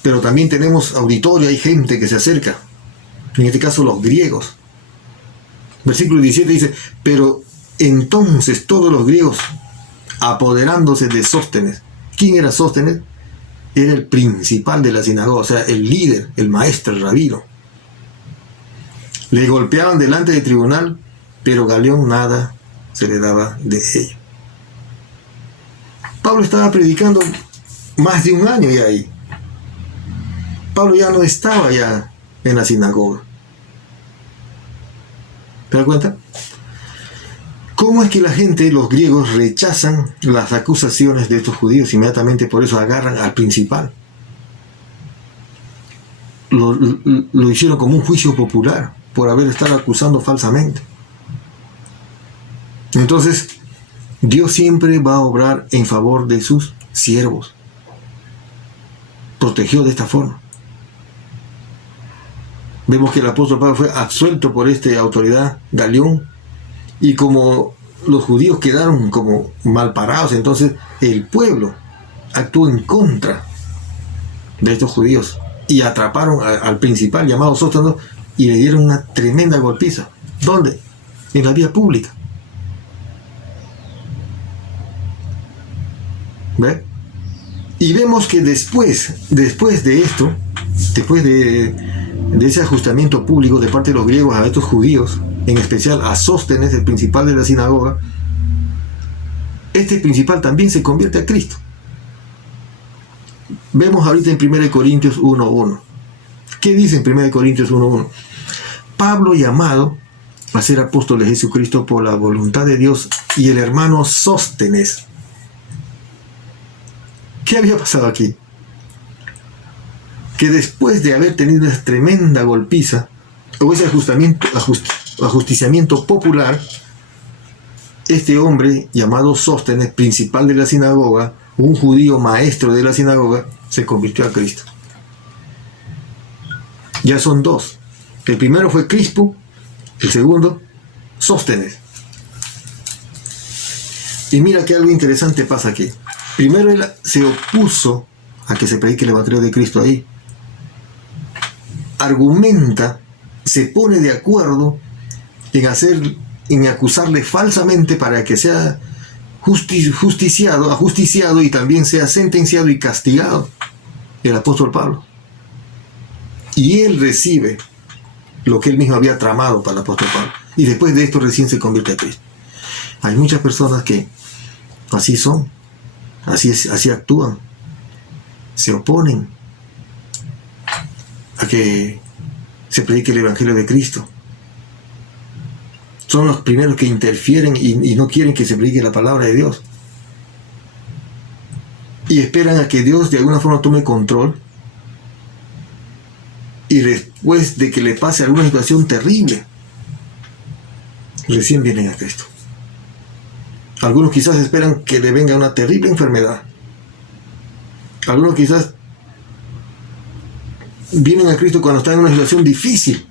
Pero también tenemos auditorio, hay gente que se acerca, en este caso los griegos. Versículo 17 dice, pero entonces todos los griegos, apoderándose de Sóstenes. ¿Quién era Sóstenes? Era el principal de la sinagoga, o sea, el líder, el maestro, el rabino. Le golpeaban delante del tribunal, pero Galión nada se le daba de ello. Pablo estaba predicando más de un año ya ahí. Pablo ya no estaba ya en la sinagoga. ¿Te das cuenta? ¿Cómo es que la gente, los griegos, rechazan las acusaciones de estos judíos? Inmediatamente por eso agarran al principal. Lo hicieron como un juicio popular por haber estado acusando falsamente. Entonces, Dios siempre va a obrar en favor de sus siervos. Protegió de esta forma. Vemos que el apóstol Pablo fue absuelto por esta autoridad, Galión, y como los judíos quedaron como mal parados, entonces el pueblo actuó en contra de estos judíos y atraparon al principal llamado Sóstenes y le dieron una tremenda golpiza. ¿Dónde? En la vía pública. ¿Ve? Y vemos que después de esto, después de ese ajustamiento público de parte de los griegos a estos judíos, en especial a Sóstenes, el principal de la sinagoga, este principal también se convierte a Cristo. Vemos ahorita en 1 Corintios 1:1. ¿Qué dice en 1 Corintios 1:1? Pablo, llamado a ser apóstol de Jesucristo por la voluntad de Dios, y el hermano Sóstenes. ¿Qué había pasado aquí? Que después de haber tenido esa tremenda golpiza, o ese ajusticiamiento popular, este hombre llamado Sóstenes, principal de la sinagoga, un judío maestro de la sinagoga, se convirtió a Cristo. Ya son dos. El primero fue Crispo, el segundo, Sóstenes. Y mira que algo interesante pasa aquí. Primero él se opuso a que se predique el evangelio de Cristo ahí. Argumenta, se pone de acuerdo en acusarle falsamente para que sea ajusticiado y también sea sentenciado y castigado el apóstol Pablo. Y él recibe lo que él mismo había tramado para el apóstol Pablo. Y después de esto recién se convierte a Cristo. Hay muchas personas que así son, así actúan, se oponen a que se predique el evangelio de Cristo. Son los primeros que interfieren y no quieren que se predique la palabra de Dios. y esperan a que Dios de alguna forma tome control, y después de que le pase alguna situación terrible, recién vienen a Cristo. Algunos quizás esperan que le venga una terrible enfermedad. Algunos quizás vienen a Cristo cuando están en una situación difícil,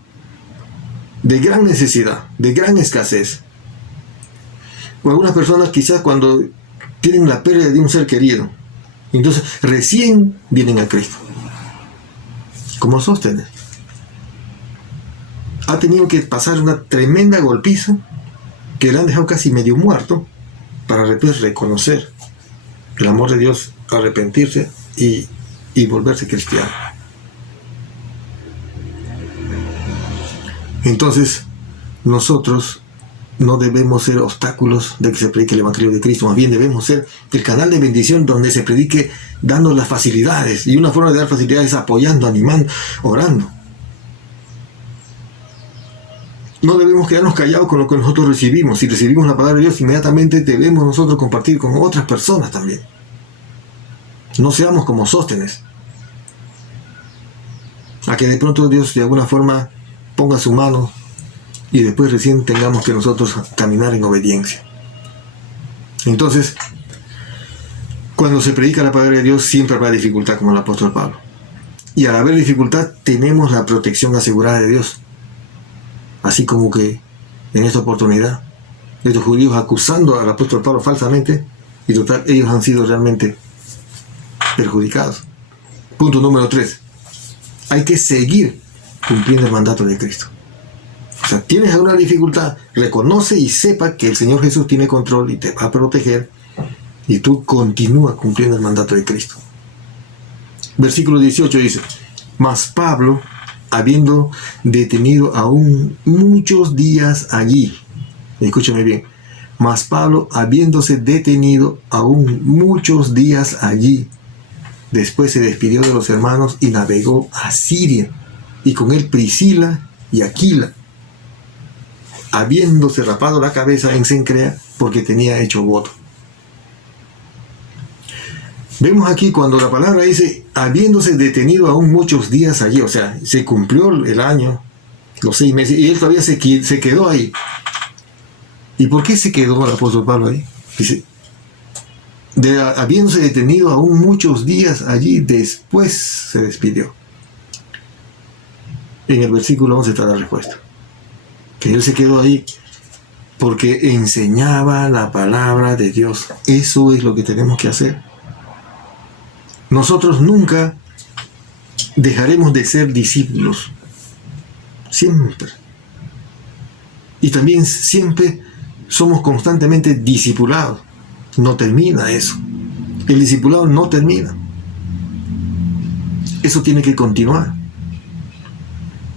de gran necesidad, de gran escasez. O algunas personas quizás cuando tienen la pérdida de un ser querido. Entonces recién vienen a Cristo. Como Sóstenes. Ha tenido que pasar una tremenda golpiza que le han dejado casi medio muerto para después reconocer el amor de Dios, arrepentirse y volverse cristiano. Entonces, nosotros no debemos ser obstáculos de que se predique el Evangelio de Cristo, más bien debemos ser el canal de bendición donde se predique dando las facilidades, y una forma de dar facilidades es apoyando, animando, orando. No debemos quedarnos callados con lo que nosotros recibimos. Si recibimos la palabra de Dios, inmediatamente debemos nosotros compartir con otras personas también. No seamos como Sóstenes, a que de pronto Dios de alguna forma ponga su mano y después recién tengamos que nosotros caminar en obediencia. Entonces, cuando se predica la palabra de Dios siempre habrá dificultad, como el apóstol Pablo. Y al haber dificultad tenemos la protección asegurada de Dios. Así como que en esta oportunidad, estos judíos acusando al apóstol Pablo falsamente, y total, ellos han sido realmente perjudicados. Punto número 3. Hay que seguir cumpliendo el mandato de Cristo. O sea, tienes alguna dificultad, reconoce y sepa que el Señor Jesús tiene control y te va a proteger, y tú continúa cumpliendo el mandato de Cristo. Versículo 18 dice: mas Pablo, habiendo detenido aún muchos días allí, escúchame bien, mas Pablo, habiéndose detenido aún muchos días allí, después se despidió de los hermanos y navegó a Siria, y con él Priscila y Aquila, habiéndose rapado la cabeza en Cencrea, porque tenía hecho voto. Vemos aquí cuando la palabra dice habiéndose detenido aún muchos días allí, o sea, se cumplió el año, los 6 meses, y él todavía se quedó ahí. ¿Y por qué se quedó el apóstol Pablo ahí? Dice, habiéndose detenido aún muchos días allí, después se despidió. En el versículo 11 está la respuesta. Que él se quedó ahí porque enseñaba la palabra de Dios. Eso es lo que tenemos que hacer. Nosotros nunca dejaremos de ser discípulos. Siempre. Y también siempre somos constantemente discipulados. No termina eso. El discipulado no termina. Eso tiene que continuar.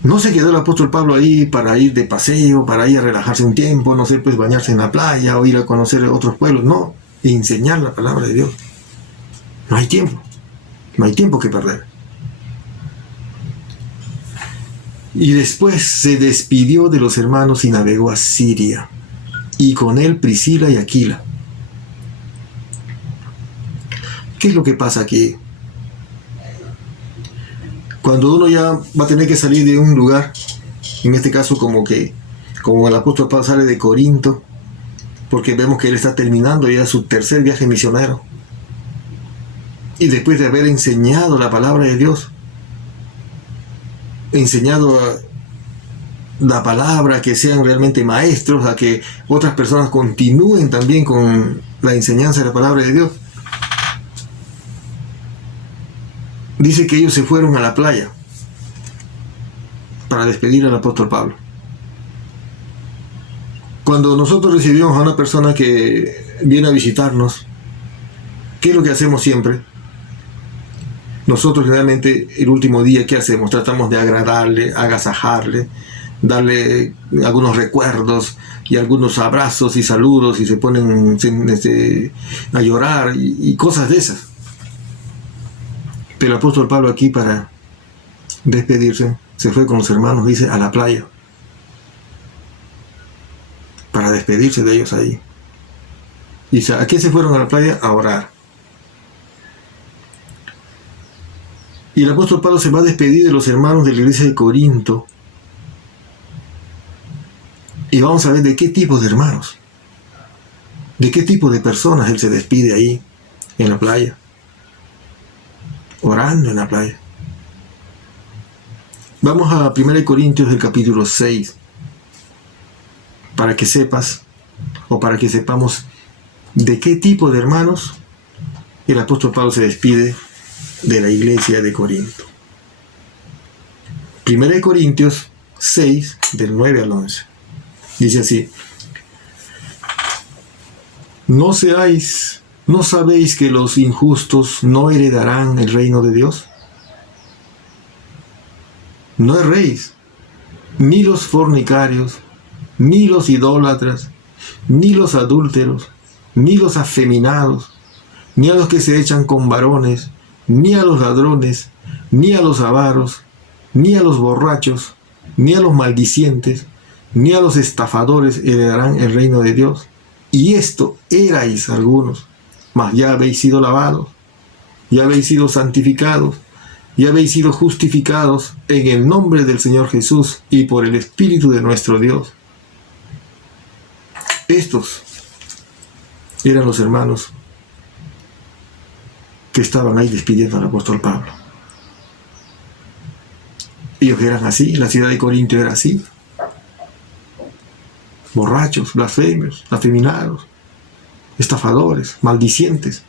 No se quedó el apóstol Pablo ahí para ir de paseo, para ir a relajarse un tiempo, no sé, pues bañarse en la playa o ir a conocer otros pueblos. No, enseñar la palabra de Dios. No hay tiempo. No hay tiempo que perder. Y después se despidió de los hermanos y navegó a Siria, y con él Priscila y Aquila. ¿Qué es lo que pasa aquí? Cuando uno ya va a tener que salir de un lugar, en este caso como el apóstol Pablo sale de Corinto, porque vemos que él está terminando ya su tercer viaje misionero, y después de haber enseñado la palabra de Dios, enseñado la palabra, que sean realmente maestros, a que otras personas continúen también con la enseñanza de la palabra de Dios, dice que ellos se fueron a la playa para despedir al apóstol Pablo. Cuando nosotros recibimos a una persona que viene a visitarnos, ¿qué es lo que hacemos siempre? Nosotros realmente el último día, ¿qué hacemos? Tratamos de agradarle, agasajarle, darle algunos recuerdos y algunos abrazos y saludos, y se ponen a llorar y cosas de esas. Pero el apóstol Pablo aquí, para despedirse, se fue con los hermanos, dice, a la playa, para despedirse de ellos ahí. Y ¿a qué se fueron a la playa? A orar. Y el apóstol Pablo se va a despedir de los hermanos de la iglesia de Corinto. Y vamos a ver de qué tipo de hermanos, de qué tipo de personas él se despide ahí, en la playa, orando en la playa. Vamos a 1 Corintios del capítulo 6, para que sepas, o para que sepamos de qué tipo de hermanos el apóstol Pablo se despide de la iglesia de Corinto. 1 Corintios 6, del 9 al 11. Dice así: ¿No sabéis que los injustos no heredarán el reino de Dios? No erréis, ni los fornicarios, ni los idólatras, ni los adúlteros, ni los afeminados, ni a los que se echan con varones, ni a los ladrones, ni a los avaros, ni a los borrachos, ni a los maldicientes, ni a los estafadores heredarán el reino de Dios. Y esto erais algunos, mas ya habéis sido lavados, ya habéis sido santificados, ya habéis sido justificados en el nombre del Señor Jesús y por el Espíritu de nuestro Dios. Estos eran los hermanos que estaban ahí despidiendo al apóstol Pablo. Ellos eran así, la ciudad de Corinto era así. Borrachos, blasfemios, afeminados, estafadores, maldicientes.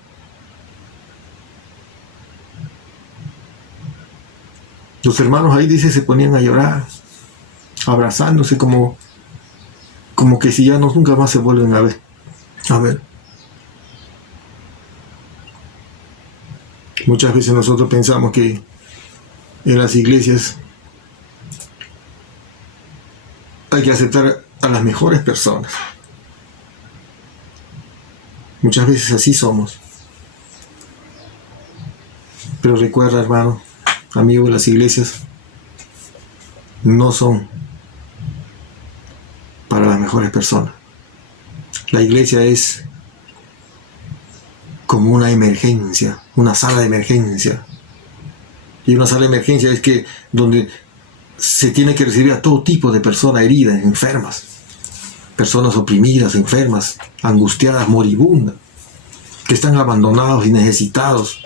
Los hermanos ahí, dice, se ponían a llorar, abrazándose como que si ya nunca más se vuelven a ver. A ver. Muchas veces nosotros pensamos que en las iglesias hay que aceptar a las mejores personas. Muchas veces así somos. Pero recuerda, hermano, amigo, las iglesias no son para las mejores personas. La iglesia es como una emergencia, una sala de emergencia. Y una sala de emergencia es que donde se tiene que recibir a todo tipo de personas heridas, enfermas, personas oprimidas, enfermas, angustiadas, moribundas, que están abandonados y necesitados,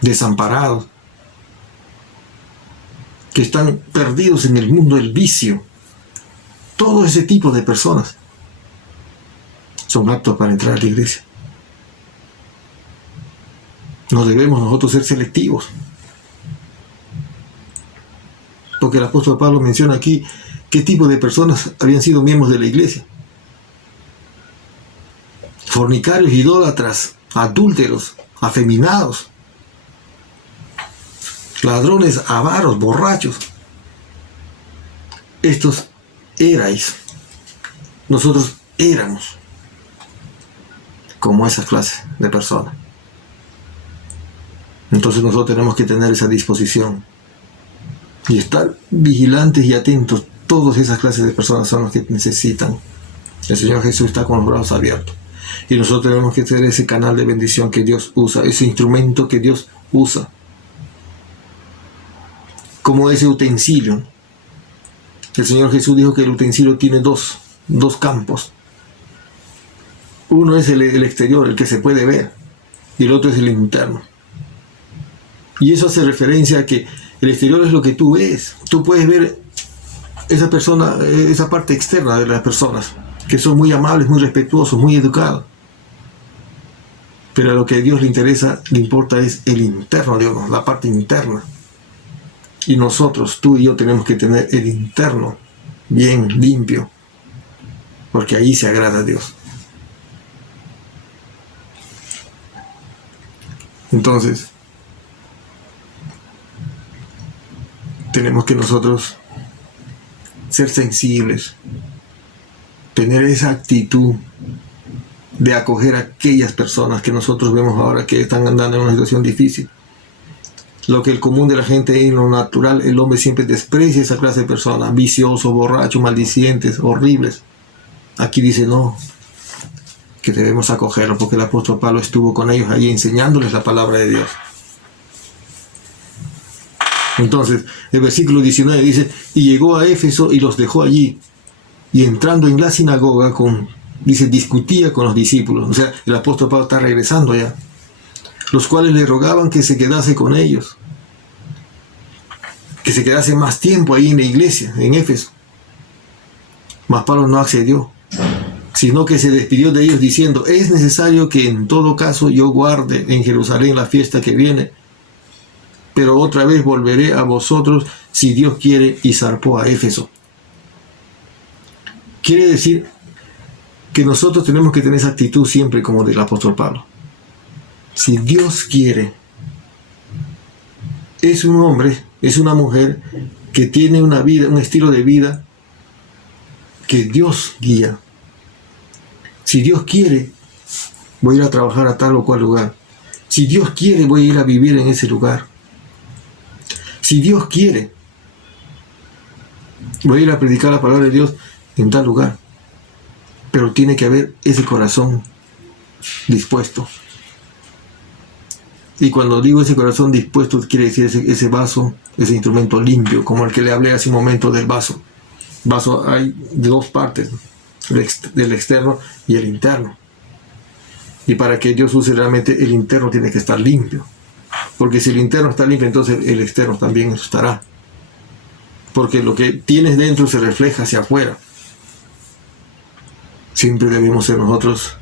desamparados, que están perdidos en el mundo del vicio. Todo ese tipo de personas son aptos para entrar a la iglesia. No debemos nosotros ser selectivos, porque el apóstol Pablo menciona aquí qué tipo de personas habían sido miembros de la iglesia. Fornicarios, idólatras, adúlteros, afeminados, ladrones, avaros, borrachos. Estos erais, nosotros éramos como esas clases de personas. Entonces nosotros tenemos que tener esa disposición y estar vigilantes y atentos. Todas esas clases de personas son las que necesitan. El Señor Jesús está con los brazos abiertos. Y nosotros tenemos que ser ese canal de bendición que Dios usa, ese instrumento que Dios usa. Como ese utensilio. El Señor Jesús dijo que el utensilio tiene dos campos. Uno es el exterior, el que se puede ver, y el otro es el interno. Y eso hace referencia a que el exterior es lo que tú ves. Tú puedes ver esa persona, esa parte externa de las personas, que son muy amables, muy respetuosos, muy educados. Pero a lo que a Dios le importa es el interno de uno, la parte interna. Y nosotros, tú y yo, tenemos que tener el interno bien limpio, porque ahí se agrada a Dios. Entonces, tenemos que nosotros ser sensibles, tener esa actitud de acoger a aquellas personas que nosotros vemos ahora que están andando en una situación difícil. Lo que el común de la gente, en lo natural, el hombre siempre desprecia esa clase de personas, viciosos, borrachos, maldicientes, horribles. Aquí dice no, que debemos acogerlos, porque el apóstol Pablo estuvo con ellos ahí enseñándoles la palabra de Dios. Entonces, el versículo 19 dice, y llegó a Éfeso y los dejó allí. Y entrando en la sinagoga, discutía con los discípulos. O sea, el apóstol Pablo está regresando ya. Los cuales le rogaban que se quedase con ellos. Que se quedase más tiempo ahí en la iglesia, en Éfeso. Mas Pablo no accedió, sino que se despidió de ellos diciendo, es necesario que en todo caso yo guarde en Jerusalén la fiesta que viene, pero otra vez volveré a vosotros si Dios quiere, y zarpó a Éfeso. Quiere decir que nosotros tenemos que tener esa actitud siempre como del apóstol Pablo. Si Dios quiere, es un hombre, es una mujer que tiene una vida, un estilo de vida que Dios guía. Si Dios quiere, voy a ir a trabajar a tal o cual lugar. Si Dios quiere, voy a ir a vivir en ese lugar. Si Dios quiere, voy a ir a predicar la palabra de Dios en tal lugar. Pero tiene que haber ese corazón dispuesto. Y cuando digo ese corazón dispuesto, quiere decir ese vaso, ese instrumento limpio, como el que le hablé hace un momento del vaso. Vaso hay de dos partes, del externo y el interno. Y para que Dios use realmente, el interno tiene que estar limpio. Porque si el interno está limpio, entonces el externo también estará. Porque lo que tienes dentro se refleja hacia afuera. Siempre debemos ser nosotros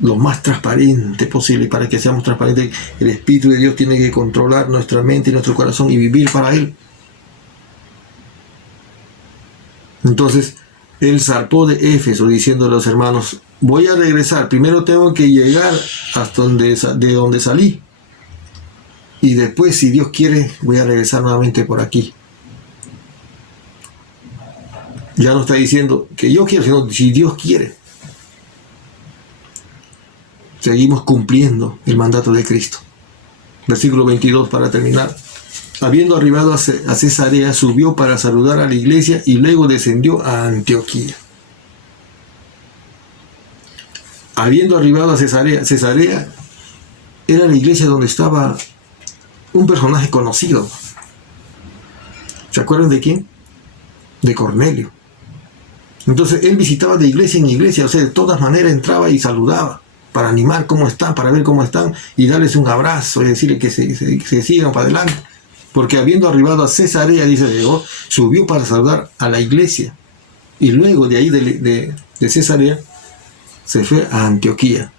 lo más transparente posible. Para que seamos transparentes, el Espíritu de Dios tiene que controlar nuestra mente y nuestro corazón y vivir para Él. Entonces, él zarpó de Éfeso diciendo a los hermanos, voy a regresar, primero tengo que llegar hasta de donde salí. Y después, si Dios quiere, voy a regresar nuevamente por aquí. Ya no está diciendo que yo quiero, sino si Dios quiere. Seguimos cumpliendo el mandato de Cristo. Versículo 22 para terminar. Habiendo arribado a Cesarea, subió para saludar a la iglesia y luego descendió a Antioquía. Habiendo arribado a Cesarea era la iglesia donde estaba un personaje conocido. ¿Se acuerdan de quién? De Cornelio. Entonces él visitaba de iglesia en iglesia, o sea, de todas maneras entraba y saludaba para animar cómo están, para ver cómo están y darles un abrazo y decirle que se sigan para adelante. Porque habiendo arribado a Cesarea, dice, llegó, subió para saludar a la iglesia. Y luego de ahí de Cesarea se fue a Antioquía.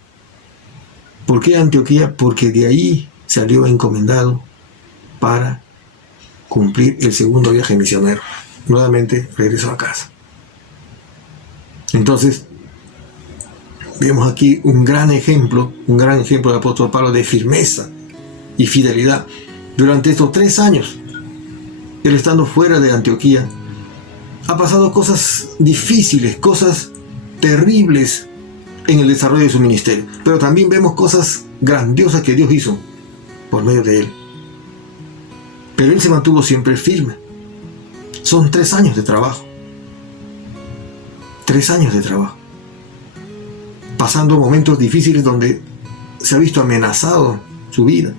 ¿Por qué Antioquía? Porque de ahí salió encomendado para cumplir el segundo viaje misionero. Nuevamente regresó a casa. Entonces, vemos aquí un gran ejemplo del apóstol Pablo de firmeza y fidelidad. Durante estos 3 años, él estando fuera de Antioquía, ha pasado cosas difíciles, cosas terribles en el desarrollo de su ministerio. Pero también vemos cosas grandiosas que Dios hizo por medio de él. Pero él se mantuvo siempre firme. Son 3 años de trabajo. 3 años de trabajo. Pasando momentos difíciles donde se ha visto amenazado su vida.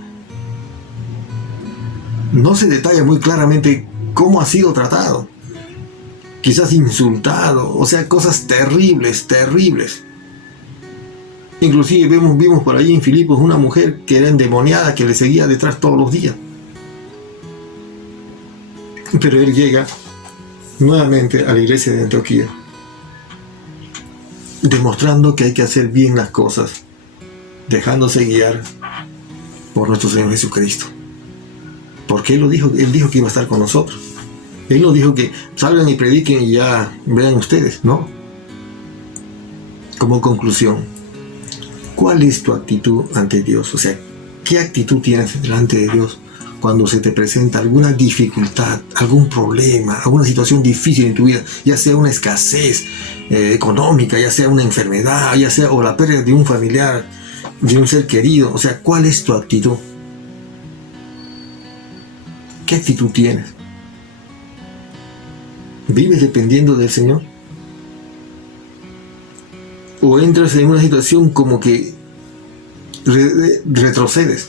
No se detalla muy claramente cómo ha sido tratado. Quizás insultado, o sea, cosas terribles, terribles. Inclusive vimos por allí en Filipos una mujer que era endemoniada, que le seguía detrás todos los días. Pero él llega nuevamente a la iglesia de Antioquía, demostrando que hay que hacer bien las cosas, dejándose guiar por nuestro Señor Jesucristo. Porque Él dijo que iba a estar con nosotros. Él no dijo que salgan y prediquen y ya vean ustedes, ¿no? Como conclusión, ¿cuál es tu actitud ante Dios? O sea, ¿qué actitud tienes delante de Dios cuando se te presenta alguna dificultad, algún problema, alguna situación difícil en tu vida? Ya sea una escasez económica, ya sea una enfermedad, ya sea o la pérdida de un familiar, de un ser querido. O sea, ¿cuál es tu actitud? ¿Qué actitud tienes? ¿Vives dependiendo del Señor? ¿O entras en una situación como que retrocedes?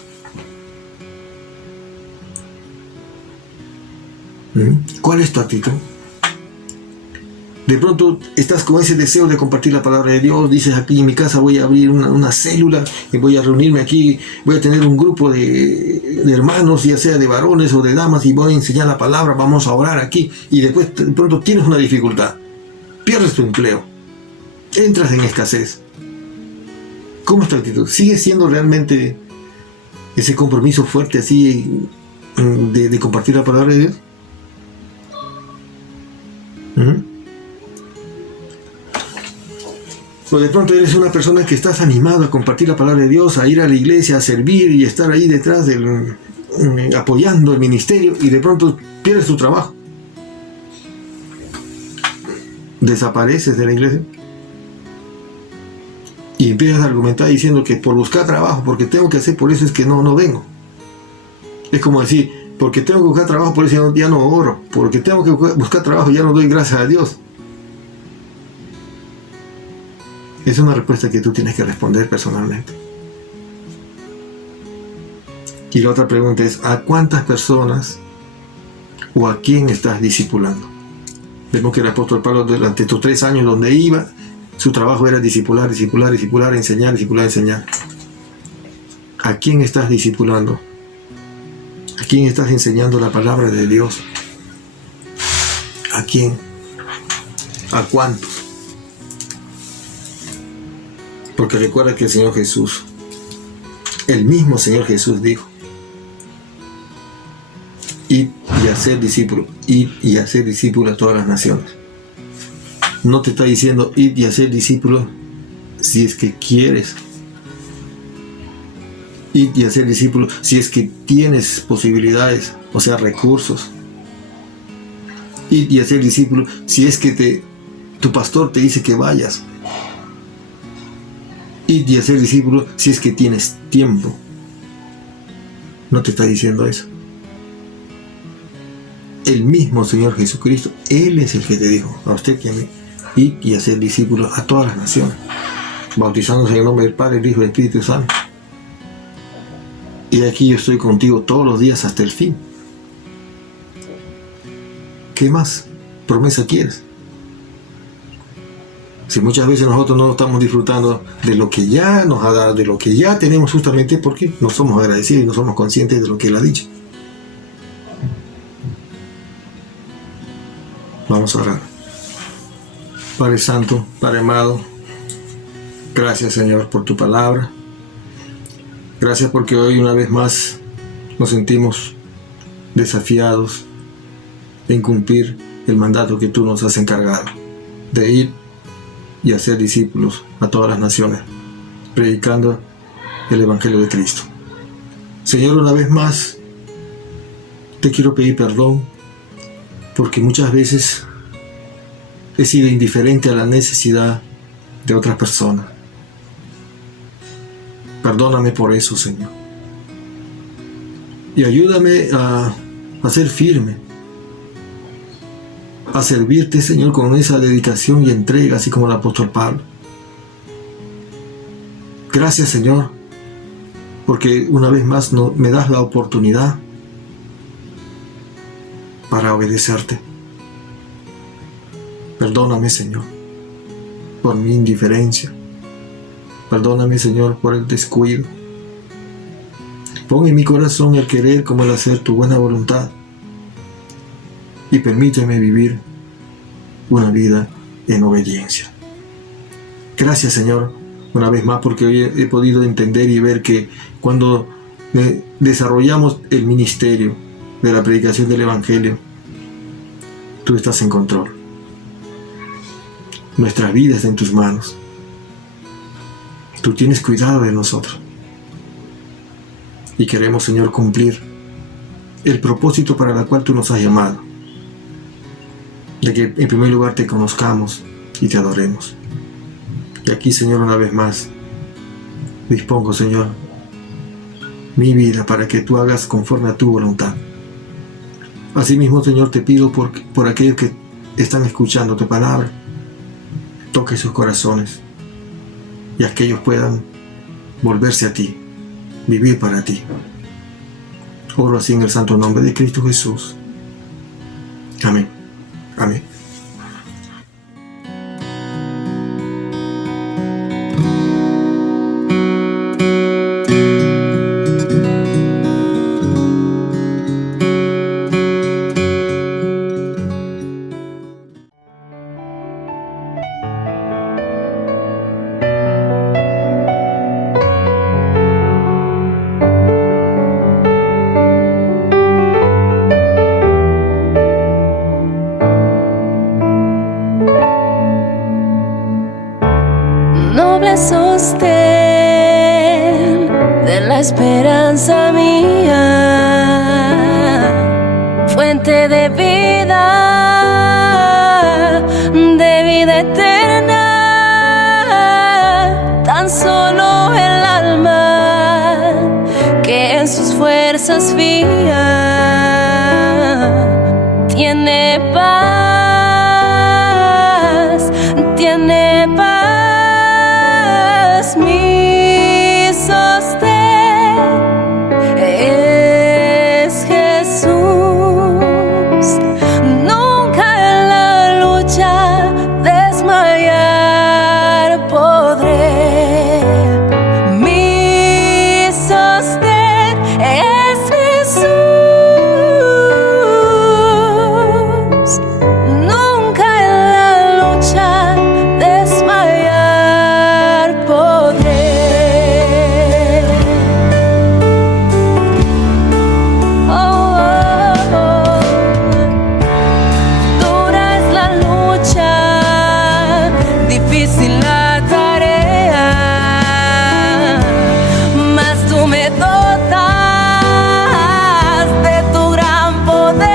¿Cuál es tu actitud? De pronto estás con ese deseo de compartir la palabra de Dios, dices aquí en mi casa voy a abrir una célula, y voy a reunirme aquí, voy a tener un grupo de hermanos, ya sea de varones o de damas, y voy a enseñar la palabra, vamos a orar aquí, y después de pronto tienes una dificultad, pierdes tu empleo, entras en escasez. ¿Cómo es tu actitud? ¿Sigue siendo realmente ese compromiso fuerte así de compartir la palabra de Dios? O de pronto eres una persona que estás animado a compartir la palabra de Dios, a ir a la iglesia, a servir y estar ahí detrás apoyando el ministerio, y de pronto pierdes tu trabajo. Desapareces de la iglesia y empiezas a argumentar diciendo que por buscar trabajo, porque tengo que hacer, por eso es que no vengo. Es como decir, porque tengo que buscar trabajo, por eso ya no oro, porque tengo que buscar trabajo, ya no doy gracias a Dios. Es una respuesta que tú tienes que responder personalmente. Y la otra pregunta es, ¿a cuántas personas o a quién estás discipulando? Vemos que el apóstol Pablo durante estos 3 años donde iba, su trabajo era discipular, enseñar. ¿A quién estás discipulando? ¿A quién estás enseñando la palabra de Dios? ¿A quién? ¿A cuántos? Porque recuerda que el Señor Jesús, el mismo Señor Jesús dijo, id y hacer discípulos, id y hacer discípulos a todas las naciones. No te está diciendo id y hacer discípulos si es que quieres. Id y hacer discípulos si es que tienes posibilidades, o sea, recursos. Id y hacer discípulos si es que tu pastor te dice que vayas. Id y hacer discípulos si es que tienes tiempo. No te está diciendo eso. El mismo Señor Jesucristo, Él es el que te dijo a usted que a mí, id y hacer discípulos a todas las naciones, bautizándose en el nombre del Padre, el Hijo y el Espíritu Santo. Y aquí yo estoy contigo todos los días hasta el fin. ¿Qué más promesa quieres? Si muchas veces nosotros no estamos disfrutando de lo que ya nos ha dado, de lo que ya tenemos, justamente porque no somos agradecidos y no somos conscientes de lo que Él ha dicho. Vamos a orar. Padre Santo, Padre amado, gracias Señor por tu palabra. Gracias porque hoy una vez más nos sentimos desafiados en cumplir el mandato que tú nos has encargado, de ir y hacer discípulos a todas las naciones, predicando el Evangelio de Cristo. Señor, una vez más te quiero pedir perdón porque muchas veces he sido indiferente a la necesidad de otras personas. Perdóname por eso, Señor. Y ayúdame a ser firme, a servirte, Señor, con esa dedicación y entrega, así como el apóstol Pablo. Gracias, Señor, porque una vez más me das la oportunidad para obedecerte. Perdóname, Señor, por mi indiferencia. Perdóname, Señor, por el descuido. Pon en mi corazón el querer como el hacer tu buena voluntad. Y permíteme vivir una vida en obediencia. Gracias, Señor, una vez más, porque hoy he podido entender y ver que cuando desarrollamos el ministerio de la predicación del Evangelio, tú estás en control. Nuestra vida está en tus manos. Tú tienes cuidado de nosotros. Y queremos, Señor, cumplir el propósito para el cual tú nos has llamado. De que en primer lugar te conozcamos y te adoremos. Y aquí, Señor, una vez más, dispongo, Señor, mi vida para que tú hagas conforme a tu voluntad. Asimismo, Señor, te pido por aquellos que están escuchando tu palabra, toque sus corazones y aquellos puedan volverse a ti, vivir para ti. Oro así en el santo nombre de Cristo Jesús. sostén de la esperanza mía, fuente de vida eterna. Tan solo el alma que en sus fuerzas fía tiene paz, tiene paz. Mi sostén es Jesús. Nunca en la lucha desmayar podré. Mi sostén es Jesús. Nunca en la lucha desmayar podré. Oh, oh, oh. Dura es la lucha, difícil la tarea, mas tú me dotas de tu gran poder.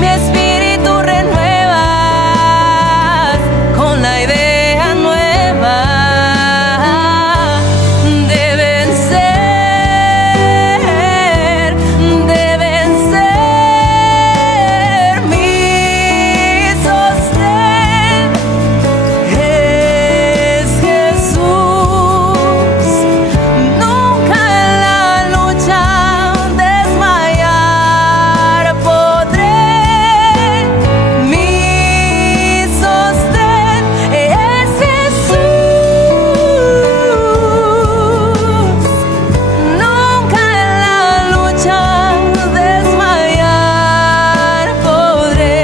Mi espíritu renuevas con la idea nueva de vencer, de vencer. Mi sostén es Jesús. Nunca en la lucha desmayar podré. Mi sostén es Jesús. Nunca en la lucha desmayar podré.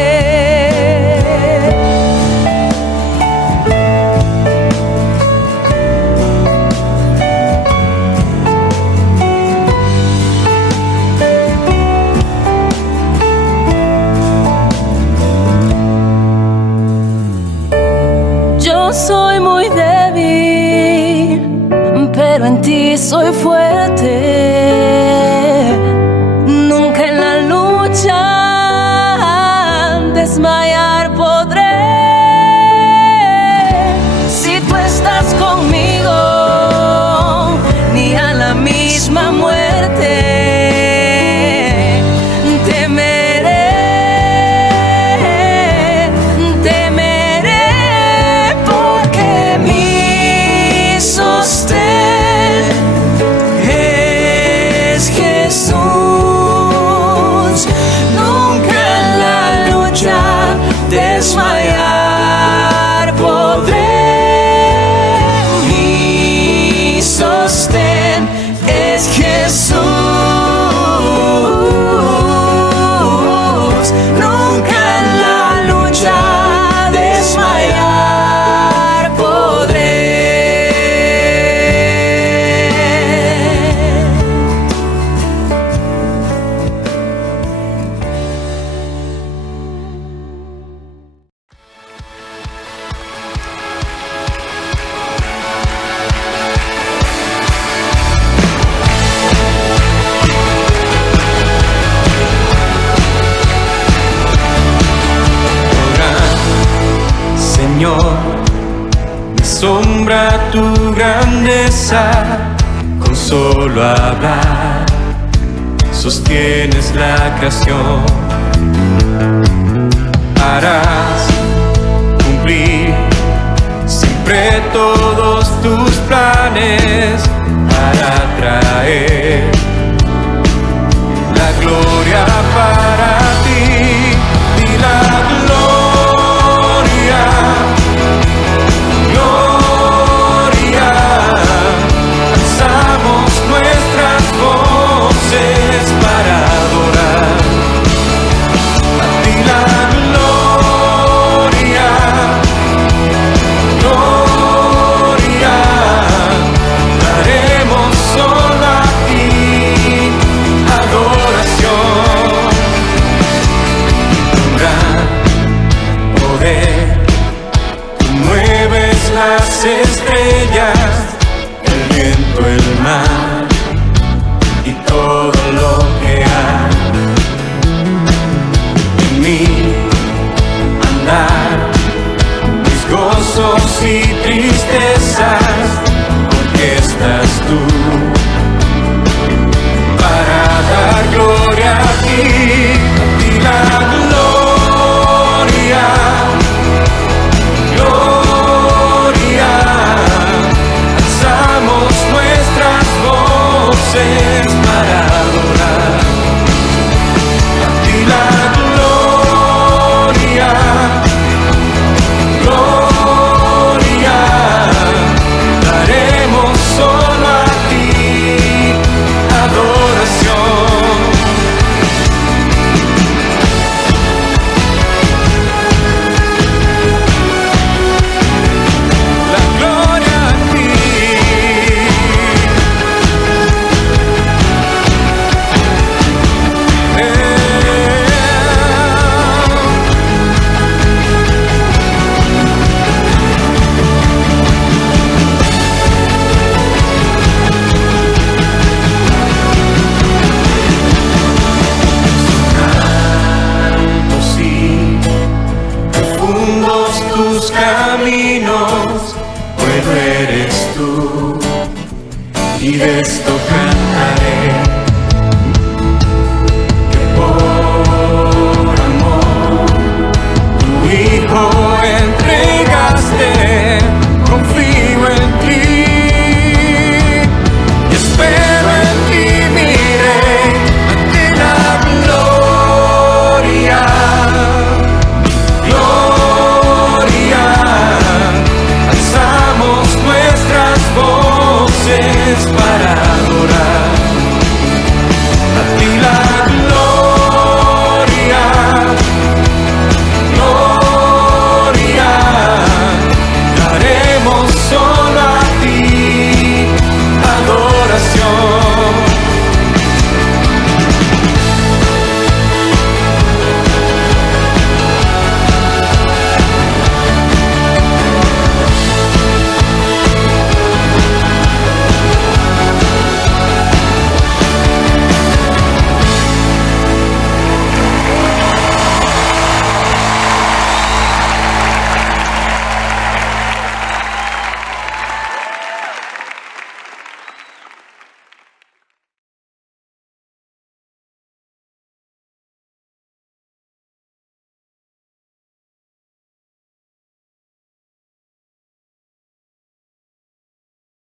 Yo soy muy débil, pero en ti soy fuerte. Nunca en la lucha desmayar podré. Si tú estás conmigo, ni a la misma muerte temeré, temeré, porque mi sostén es Jesús. Nunca en la lucha desmayar podré. Mi sostén es Jesús. Nunca en la lucha desmayar podré. Señor, me asombra tu grandeza, con solo hablar sostienes la creación. Harás cumplir siempre todos tus planes para traer la gloria para ti y la gloria, gloria. Alzamos nuestras voces para adorar a ti la gloria, gloria. Daremos solo a ti adoración. olvides todo.